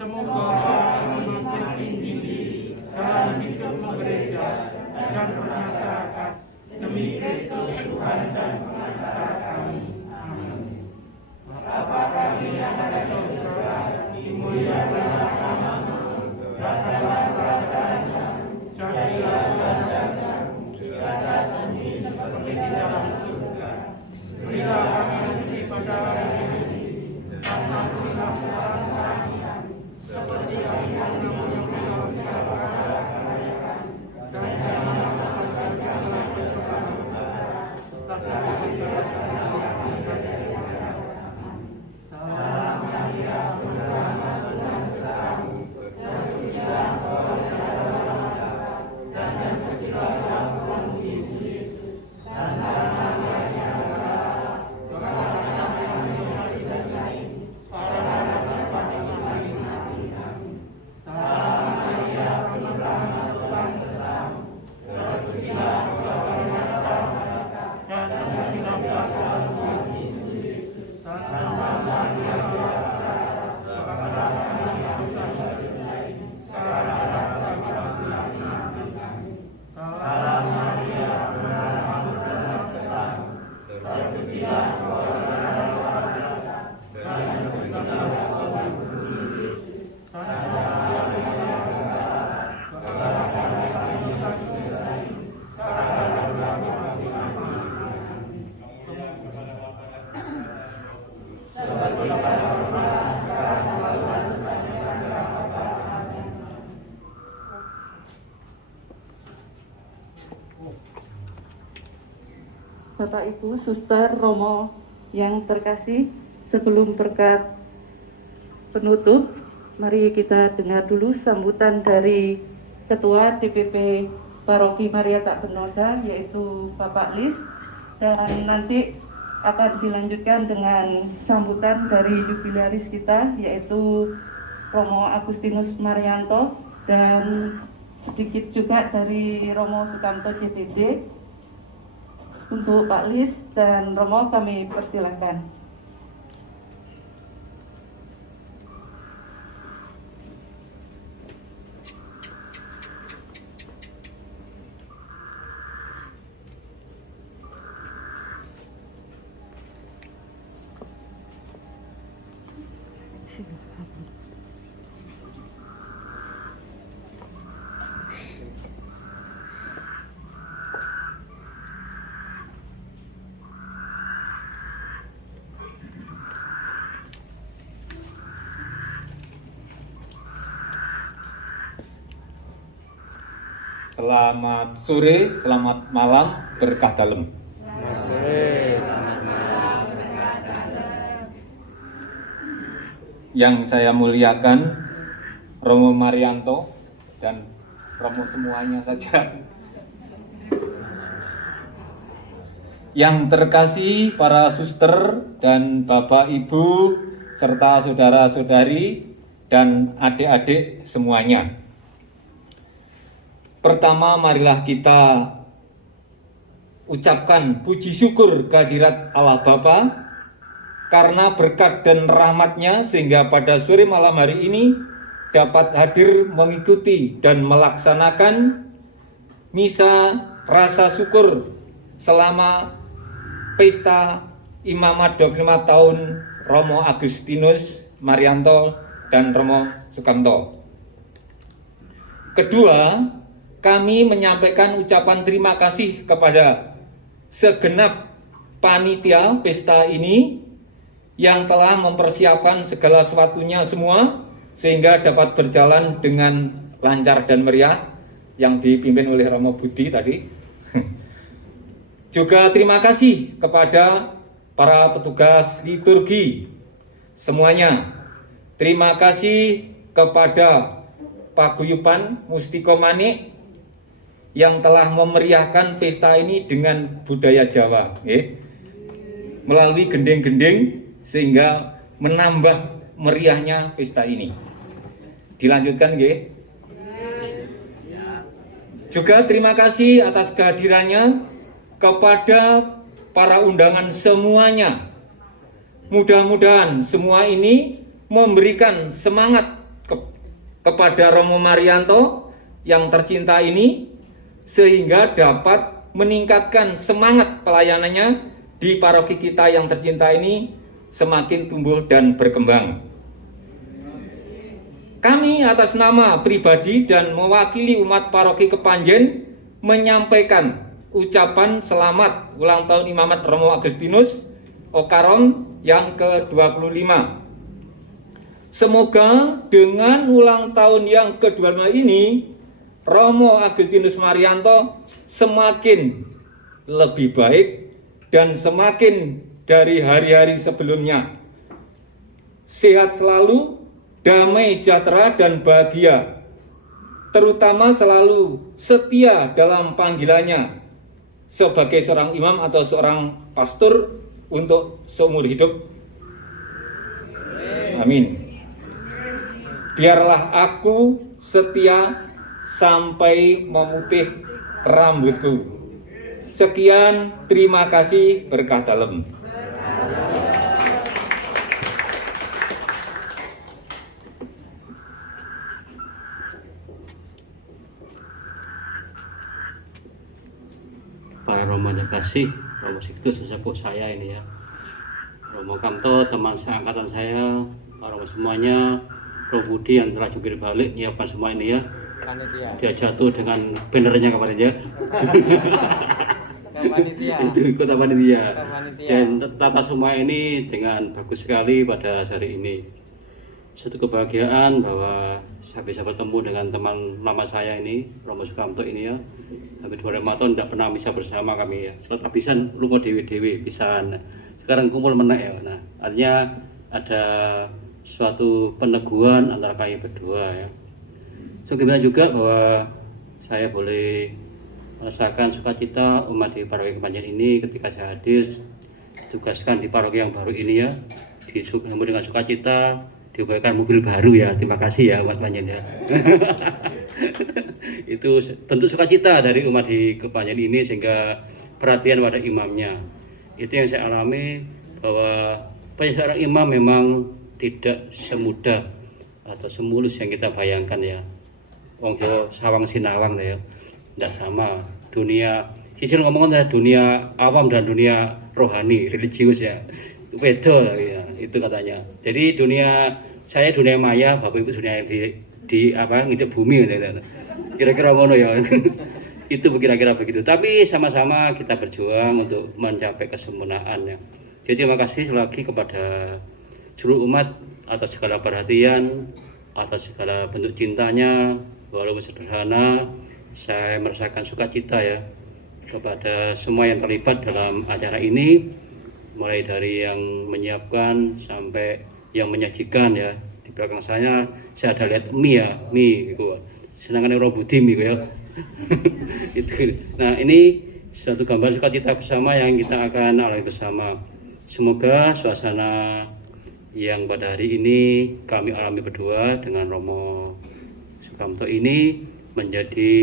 Semoga Bapak Ibu, Suster, Romo yang terkasih, sebelum berkat penutup, mari kita dengar dulu sambutan dari Ketua DPP Paroki Maria Tak Benoda, yaitu Bapak Lis, dan nanti akan dilanjutkan dengan sambutan dari jubilaris kita, yaitu Romo Agustinus Marianto, dan sedikit juga dari Romo Sukamto JDD. Untuk Pak Lis dan Romo kami persilahkan. Selamat sore, selamat malam, berkah dalem. Yang saya muliakan Romo Marianto dan Romo semuanya saja. Yang terkasih para suster dan Bapak Ibu serta saudara-saudari dan adik-adik semuanya. Pertama, marilah kita ucapkan puji syukur kehadirat Allah Bapa karena berkat dan rahmat-Nya sehingga pada sore malam hari ini dapat hadir mengikuti dan melaksanakan misa rasa syukur selama pesta imamat 25 tahun Romo Agustinus Marianto dan Romo Sukamto. Kedua, kami menyampaikan ucapan terima kasih kepada segenap panitia pesta ini yang telah mempersiapkan segala sesuatunya semua sehingga dapat berjalan dengan lancar dan meriah yang dipimpin oleh Romo Budi tadi. Juga terima kasih kepada para petugas liturgi semuanya. Terima kasih kepada Paguyuban Mustiko Manik yang telah memeriahkan pesta ini dengan budaya Jawa, melalui gending-gending sehingga menambah meriahnya pesta ini. Dilanjutkan, Juga terima kasih atas kehadirannya kepada para undangan semuanya. Mudah-mudahan semua ini memberikan semangat kepada Romo Marianto yang tercinta ini, sehingga dapat meningkatkan semangat pelayanannya di paroki kita yang tercinta ini semakin tumbuh dan berkembang. Kami atas nama pribadi dan mewakili umat paroki Kepanjen menyampaikan ucapan selamat ulang tahun Imamat Romo Agustinus Okaron yang ke-25. Semoga dengan ulang tahun yang ke-25 ini Romo Agustinus Marianto semakin lebih baik dan semakin dari hari-hari sebelumnya. Sehat selalu, damai sejahtera dan bahagia. terutama selalu setia dalam panggilannya sebagai seorang imam atau seorang pastor untuk seumur hidup. Amin. Biarlah aku setia sampai memutih rambutku. Sekian, terima kasih, berkah dalam. Pak Romo Kasih, Romo Siktus sesepuh saya ini ya, Romo Kamto, teman seangkatan saya, Pak Romo semuanya, Romo Budi yang telah jungkir balik nyiapkan semua ini ya. Panitia. Dia jatuh dengan bannernya kemarin ya. Panitia. Itu ikut panitia. Panitia. Dan tata semua ini dengan bagus sekali pada hari ini. Satu kebahagiaan bahwa saya bisa bertemu dengan teman lama saya ini, Romo Sukamto ini ya. Kami 2 tahun tidak pernah bisa bersama kami ya. Setelah habisan lunga dewi-dewi pisan. Sekarang kumpul menek ya. Nah, artinya ada suatu peneguhan antara kami berdua ya. So, gembira juga bahwa saya boleh merasakan sukacita umat di paroki Kepanjen ini ketika saya hadir ditugaskan di paroki yang baru ini ya, disambut dengan sukacita, diberikan mobil baru ya. Terima kasih ya umat Kepanjen ya. Itu bentuk sukacita dari umat di Kepanjen ini sehingga perhatian pada imamnya. Itu yang saya alami, bahwa seorang imam memang tidak semudah atau semulus yang kita bayangkan ya. Wong Jawa sawang sinawang ya, tidak sama. Dunia, Sisil ngomongkan dunia awam dan dunia rohani, religius ya, beda ya, itu katanya. Jadi saya dunia maya, Bapak Ibu dunia di apa ngintip bumi gitu. Kira-kira ngono ya. Itu kira-kira begitu. Tapi sama-sama kita berjuang untuk mencapai kesempurnaan ya. Jadi terima kasih sekali lagi kepada seluruh umat atas segala perhatian, atas segala bentuk cintanya. Walaupun sederhana, saya merasakan sukacita ya kepada semua yang terlibat dalam acara ini, mulai dari yang menyiapkan sampai yang menyajikan ya. Di belakang saya ada lihat mie gitu. Senangan Romo Budi gitu ya. Itu. Nah, ini satu gambar sukacita bersama yang kita akan alami bersama. Semoga suasana yang pada hari ini kami alami berdua dengan Romo Sukamto ini menjadi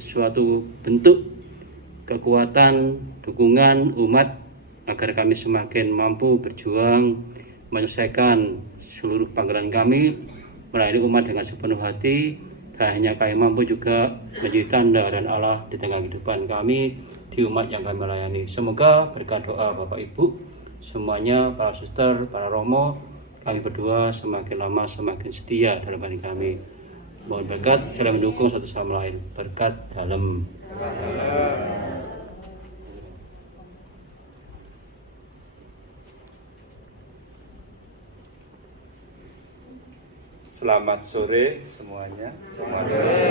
suatu bentuk kekuatan, dukungan umat agar kami semakin mampu berjuang menyelesaikan seluruh panggilan kami melayani umat dengan sepenuh hati. Hanya kami mampu juga menjadi tanda dan Allah di tengah kehidupan kami di umat yang kami melayani. Semoga berkat doa Bapak Ibu semuanya, para suster, para romo, kami berdua semakin lama semakin setia dalam hati kami. Mohon berkat, saling mendukung satu sama lain. Berkat dalam. Selamat sore semuanya. Selamat sore.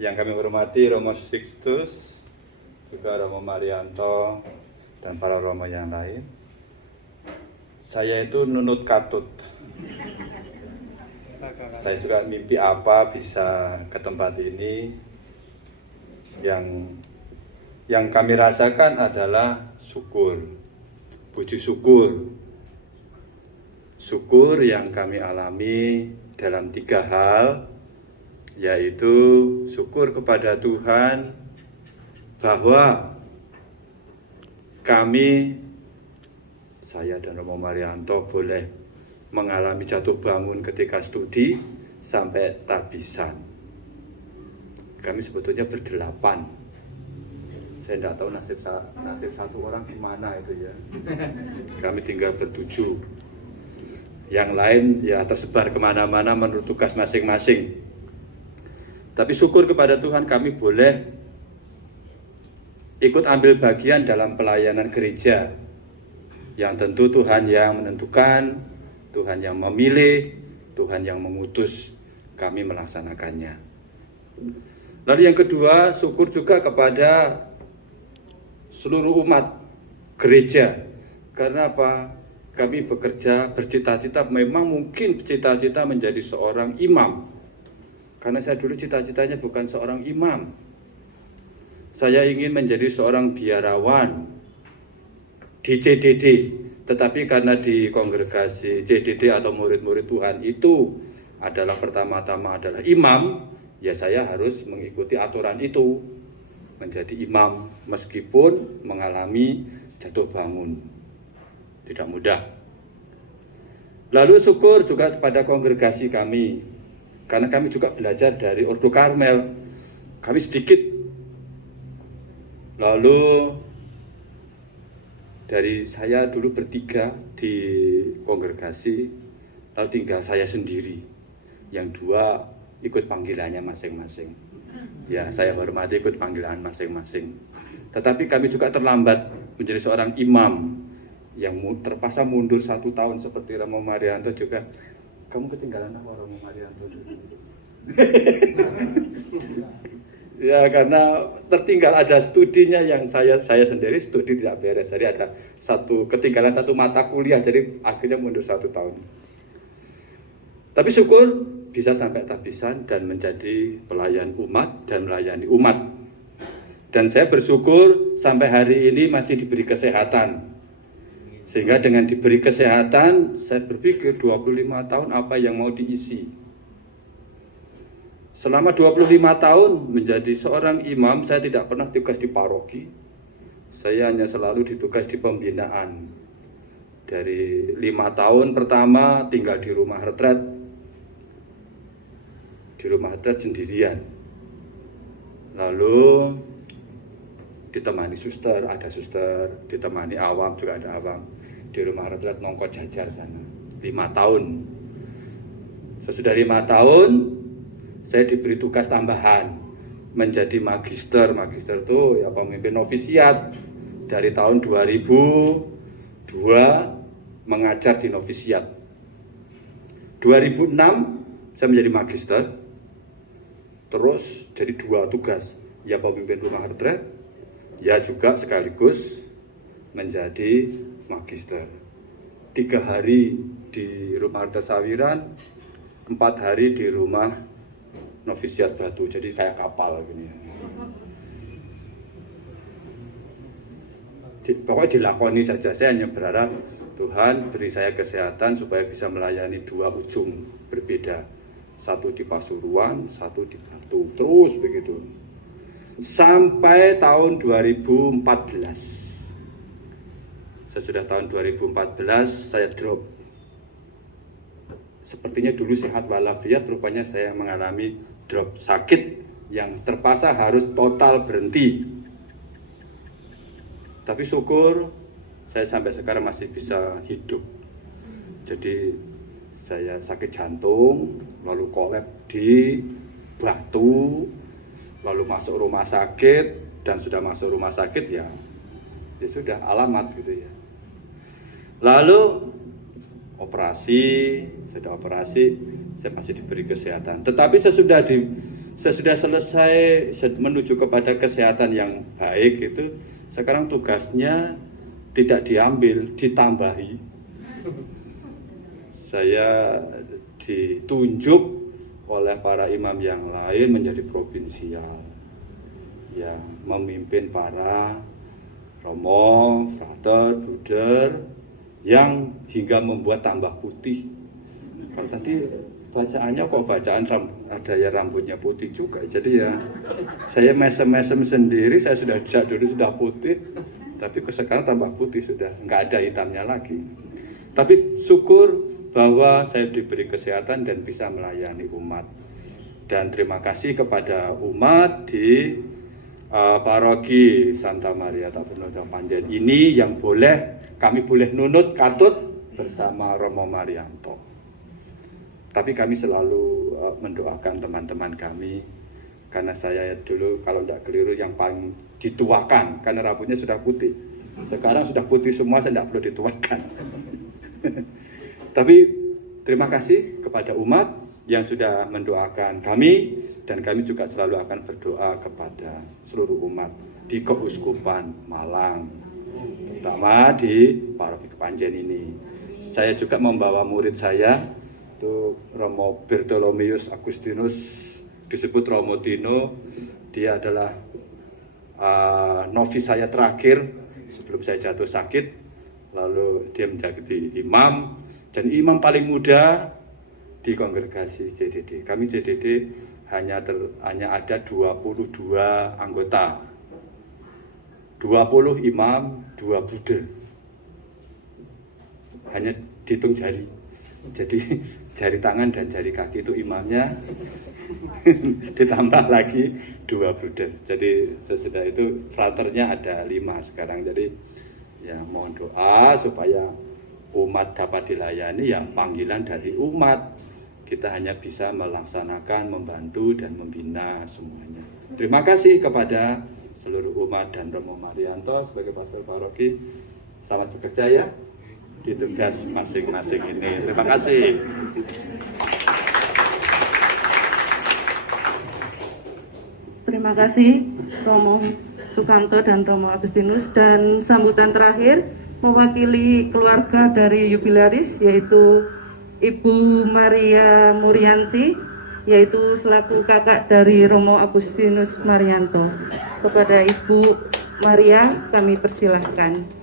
Yang kami hormati Romo Sixtus, juga Romo Marianto, dan para romo yang lain. Saya itu nunut katut. Saya juga mimpi apa bisa ke tempat ini. Yang kami rasakan adalah syukur, puji syukur. Syukur yang kami alami dalam 3 hal, yaitu syukur kepada Tuhan bahwa kami, saya dan Romo Marianto boleh mengalami jatuh bangun ketika studi sampai tabisan. Kami sebetulnya berdelapan. Saya tidak tahu nasib satu orang gimana itu ya. Kami tinggal bertujuh. Yang lain ya tersebar kemana-mana menurut tugas masing-masing. Tapi syukur kepada Tuhan kami boleh ikut ambil bagian dalam pelayanan gereja. Yang tentu Tuhan yang menentukan, Tuhan yang memilih, Tuhan yang mengutus kami melaksanakannya. Lalu yang kedua, syukur juga kepada seluruh umat gereja. Karena apa? Kami bekerja, bercita-cita, memang mungkin cita-cita menjadi seorang imam. Karena saya dulu cita-citanya bukan seorang imam. Saya ingin menjadi seorang biarawan di CDD. Tetapi karena di kongregasi CDD atau murid-murid Tuhan itu adalah pertama-tama adalah imam, ya saya harus mengikuti aturan itu. Menjadi imam meskipun mengalami jatuh bangun. Tidak mudah. Lalu syukur juga kepada kongregasi kami. Karena kami juga belajar dari Ordo Karmel. Kami sedikit. Lalu dari saya dulu bertiga di kongregasi, lalu tinggal saya sendiri. Yang dua ikut panggilannya masing-masing. Ya, saya hormati ikut panggilan masing-masing. Tetapi kami juga terlambat menjadi seorang imam yang terpaksa mundur 1 tahun seperti Romo Marianto juga. Kamu ketinggalan apa Romo Marianto? Ya, karena tertinggal ada studinya yang saya sendiri studi tidak beres. Jadi ada ketinggalan satu mata kuliah, jadi akhirnya mundur 1 tahun. Tapi syukur bisa sampai tabisan dan menjadi pelayan umat dan melayani umat. Dan saya bersyukur sampai hari ini masih diberi kesehatan. Sehingga dengan diberi kesehatan, saya berpikir 25 tahun apa yang mau diisi. Selama 25 tahun menjadi seorang imam, saya tidak pernah tugas di paroki. Saya hanya selalu ditugas di pembinaan. Dari 5 tahun pertama tinggal di rumah retret. Di rumah retret sendirian. Lalu ditemani suster, ada suster, ditemani awam, juga ada awam. Di rumah retret nongko jajar sana 5 tahun. Sesudah 5 tahun saya diberi tugas tambahan menjadi magister. Magister itu ya pemimpin novisiat. Dari tahun 2002 mengajar di novisiat. 2006 saya menjadi magister. Terus jadi 2 tugas, ya pemimpin rumah retret, ya juga sekaligus menjadi magister. 3 hari di rumah retret Sawiran, 4 hari di rumah novisiat Batu. Jadi saya kapal gini. Pokoknya dilakoni saja. Saya hanya berharap Tuhan beri saya kesehatan supaya bisa melayani 2 ujung berbeda. 1 di Pasuruan, 1 di Batu. Terus begitu. Sampai tahun 2014. Sesudah tahun 2014 saya drop. Sepertinya dulu sehat walafiat, rupanya saya mengalami drop sakit yang terpaksa harus total berhenti. Tapi syukur saya sampai sekarang masih bisa hidup. Jadi saya sakit jantung, lalu kolab di Batu, lalu masuk rumah sakit, dan sudah masuk rumah sakit ya sudah alamat gitu ya. Lalu operasi, sudah operasi, saya masih diberi kesehatan. Tetapi sesudah selesai menuju kepada kesehatan yang baik itu, sekarang tugasnya tidak diambil, ditambahi. Saya ditunjuk oleh para imam yang lain menjadi provinsial, yang memimpin para romo, frater, bruder, yang hingga membuat tambah putih. Kalau tadi bacaannya kok bacaan ada ya rambutnya putih juga. Jadi ya saya mesem-mesem sendiri, saya dulu sudah putih, tapi sekarang tambah putih sudah, nggak ada hitamnya lagi. Tapi syukur bahwa saya diberi kesehatan dan bisa melayani umat. Dan terima kasih kepada umat di paroki Santa Maria Tabernakel Panjen ini yang kami boleh nunut katut bersama Romo Marianto. Tapi kami selalu mendoakan teman-teman kami, karena saya dulu kalau tidak keliru yang paling dituakan, karena rambutnya sudah putih. Sekarang sudah putih semua, saya tidak perlu dituakan. Tapi terima kasih kepada umat yang sudah mendoakan kami, dan kami juga selalu akan berdoa kepada seluruh umat di Keuskupan Malang, terutama di paroki Kepanjen ini. Saya juga membawa murid saya, itu Romo Bartolomeus Agustinus disebut Romo Dino. Dia adalah novis saya terakhir sebelum saya jatuh sakit. Lalu dia menjadi imam, dan imam paling muda di kongregasi JDD. Kami JDD hanya ada 22 anggota, 20 imam, 2 Buddha. Hanya dihitung jari. Jadi jari tangan dan jari kaki itu imamnya, ditambah lagi 2 Buddha. Jadi sesudah itu fraternya ada 5 sekarang. Jadi ya mohon doa supaya umat dapat dilayani yang panggilan dari umat. Kita hanya bisa melaksanakan, membantu, dan membina semuanya. Terima kasih kepada seluruh umat dan Romo Marianto sebagai pastor paroki. Selamat bekerja ya di tugas masing-masing ini. Terima kasih. Terima kasih Romo Sukamto dan Romo Agustinus. Dan sambutan terakhir mewakili keluarga dari jubilaris, yaitu Ibu Maria Murianti, yaitu selaku kakak dari Romo Agustinus Marianto. Kepada Ibu Maria kami persilahkan.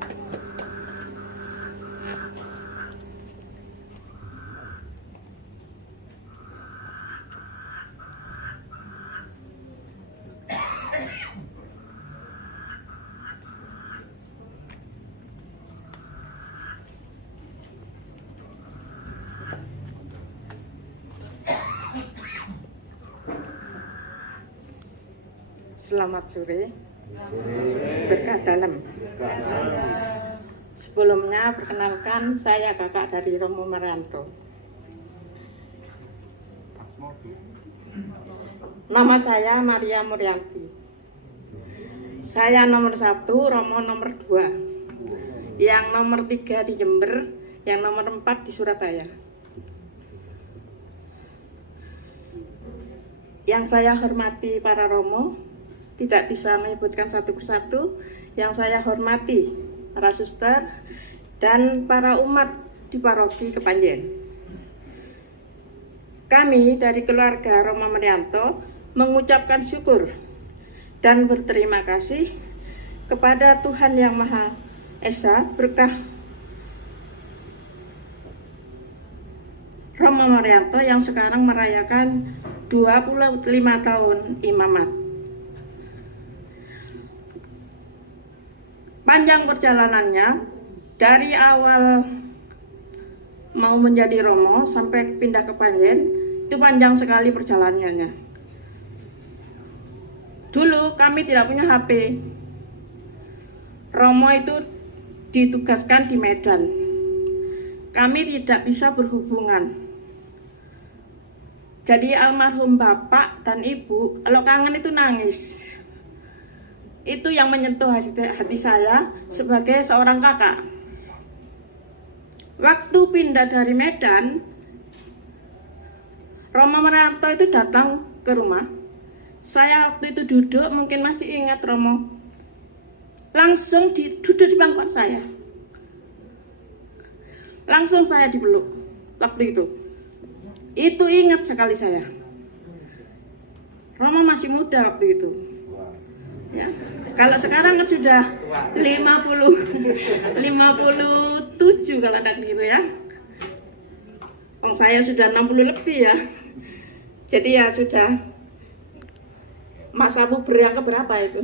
Selamat sore, berkah dalam. Sebelumnya perkenalkan, saya kakak dari Romo Marianto. Nama saya Maria Murianti. Saya nomor 1, Romo nomor 2, yang nomor 3 di Jember, yang nomor 4 di Surabaya. Yang saya hormati para Romo, tidak bisa menyebutkan satu persatu. Yang saya hormati para suster dan para umat di paroki Kepanjen. Kami dari keluarga Romo Marianto mengucapkan syukur dan berterima kasih kepada Tuhan Yang Maha Esa berkah Romo Marianto yang sekarang merayakan 25 tahun imamat. Panjang perjalanannya, dari awal mau menjadi Romo sampai pindah ke Panjen, itu panjang sekali perjalanannya. Dulu kami tidak punya HP. Romo itu ditugaskan di Medan. Kami tidak bisa berhubungan. Jadi almarhum bapak dan ibu, kalau kangen itu nangis. Itu yang menyentuh hati saya sebagai seorang kakak. Waktu pindah dari Medan, Romo Marianto itu datang ke rumah. Saya waktu itu duduk, mungkin masih ingat Romo. Langsung duduk di pangkuan saya. Langsung saya dipeluk waktu itu. Itu ingat sekali saya. Romo masih muda waktu itu. Ya. Kalau sekarang kan sudah 57 kalau tidak keliru ya. Oh, saya sudah 60 lebih ya. Jadi ya sudah masa puber yang keberapa itu.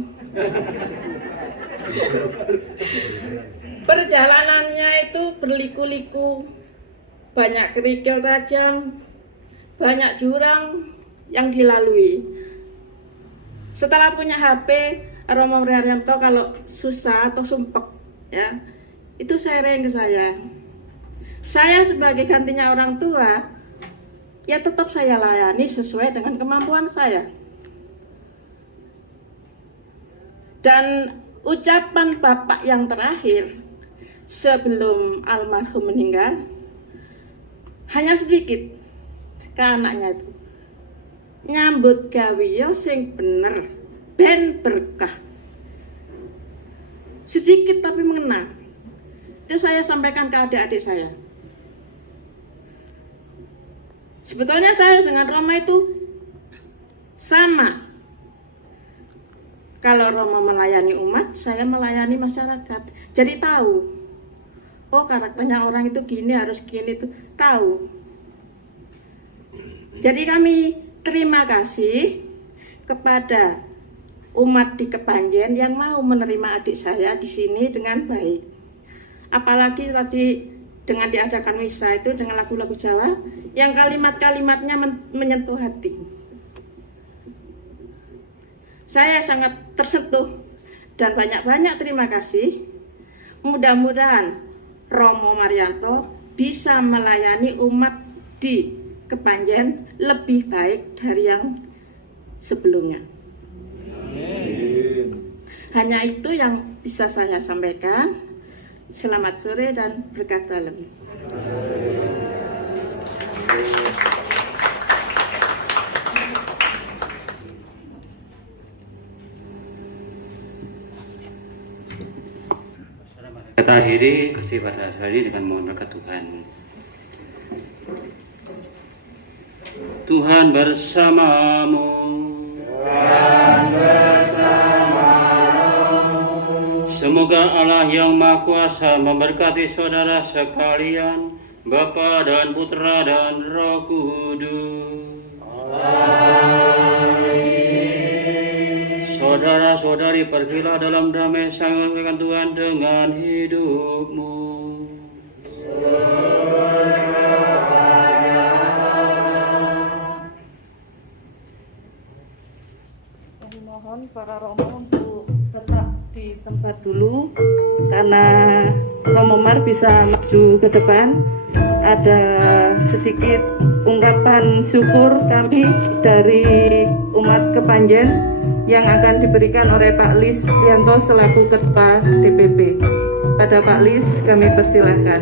Perjalanannya itu berliku-liku, banyak kerikil tajam, banyak jurang yang dilalui. Setelah punya HP, Romo Marianto kalau susah atau sumpek ya, itu sharing ke saya. Saya sebagai gantinya orang tua, ya tetap saya layani sesuai dengan kemampuan saya. Dan ucapan bapak yang terakhir sebelum almarhum meninggal hanya sedikit ke anaknya itu. Nyambut gawe yo sing bener, ben berkah. Sedikit tapi mengena. Itu saya sampaikan ke adik-adik saya. Sebetulnya saya dengan Roma itu Sama. Kalau Romo melayani umat, saya melayani masyarakat. Jadi tahu. Oh, karakternya orang itu gini, harus gini tuh. Tahu. Jadi kami terima kasih kepada umat di Kepanjen yang mau menerima adik saya di sini dengan baik. Apalagi tadi dengan diadakan misa itu dengan lagu-lagu Jawa yang kalimat-kalimatnya menyentuh hati. Saya sangat tersentuh dan banyak-banyak terima kasih. Mudah-mudahan Romo Marianto bisa melayani umat di Kepanjen lebih baik dari yang sebelumnya. Hanya itu yang bisa saya sampaikan. Selamat sore dan berkah dalam. Kita akhiri Gusti pada hari ini dengan mohon berkat Tuhan. Tuhan bersamamu. Semoga Allah yang Maha Kuasa memberkati saudara sekalian, Bapa dan Putra dan Roh Kudus. Saudara-saudari, pergilah dalam damai sanggup Tuhan dengan hidupmu. Mohon para Romo untuk tetap di tempat dulu karena Romo Mar bisa maju ke depan. Ada sedikit ungkapan syukur kami dari umat Kepanjen yang akan diberikan oleh Pak Lis Lianto selaku Ketua DPP. Pada Pak Lis kami persilahkan.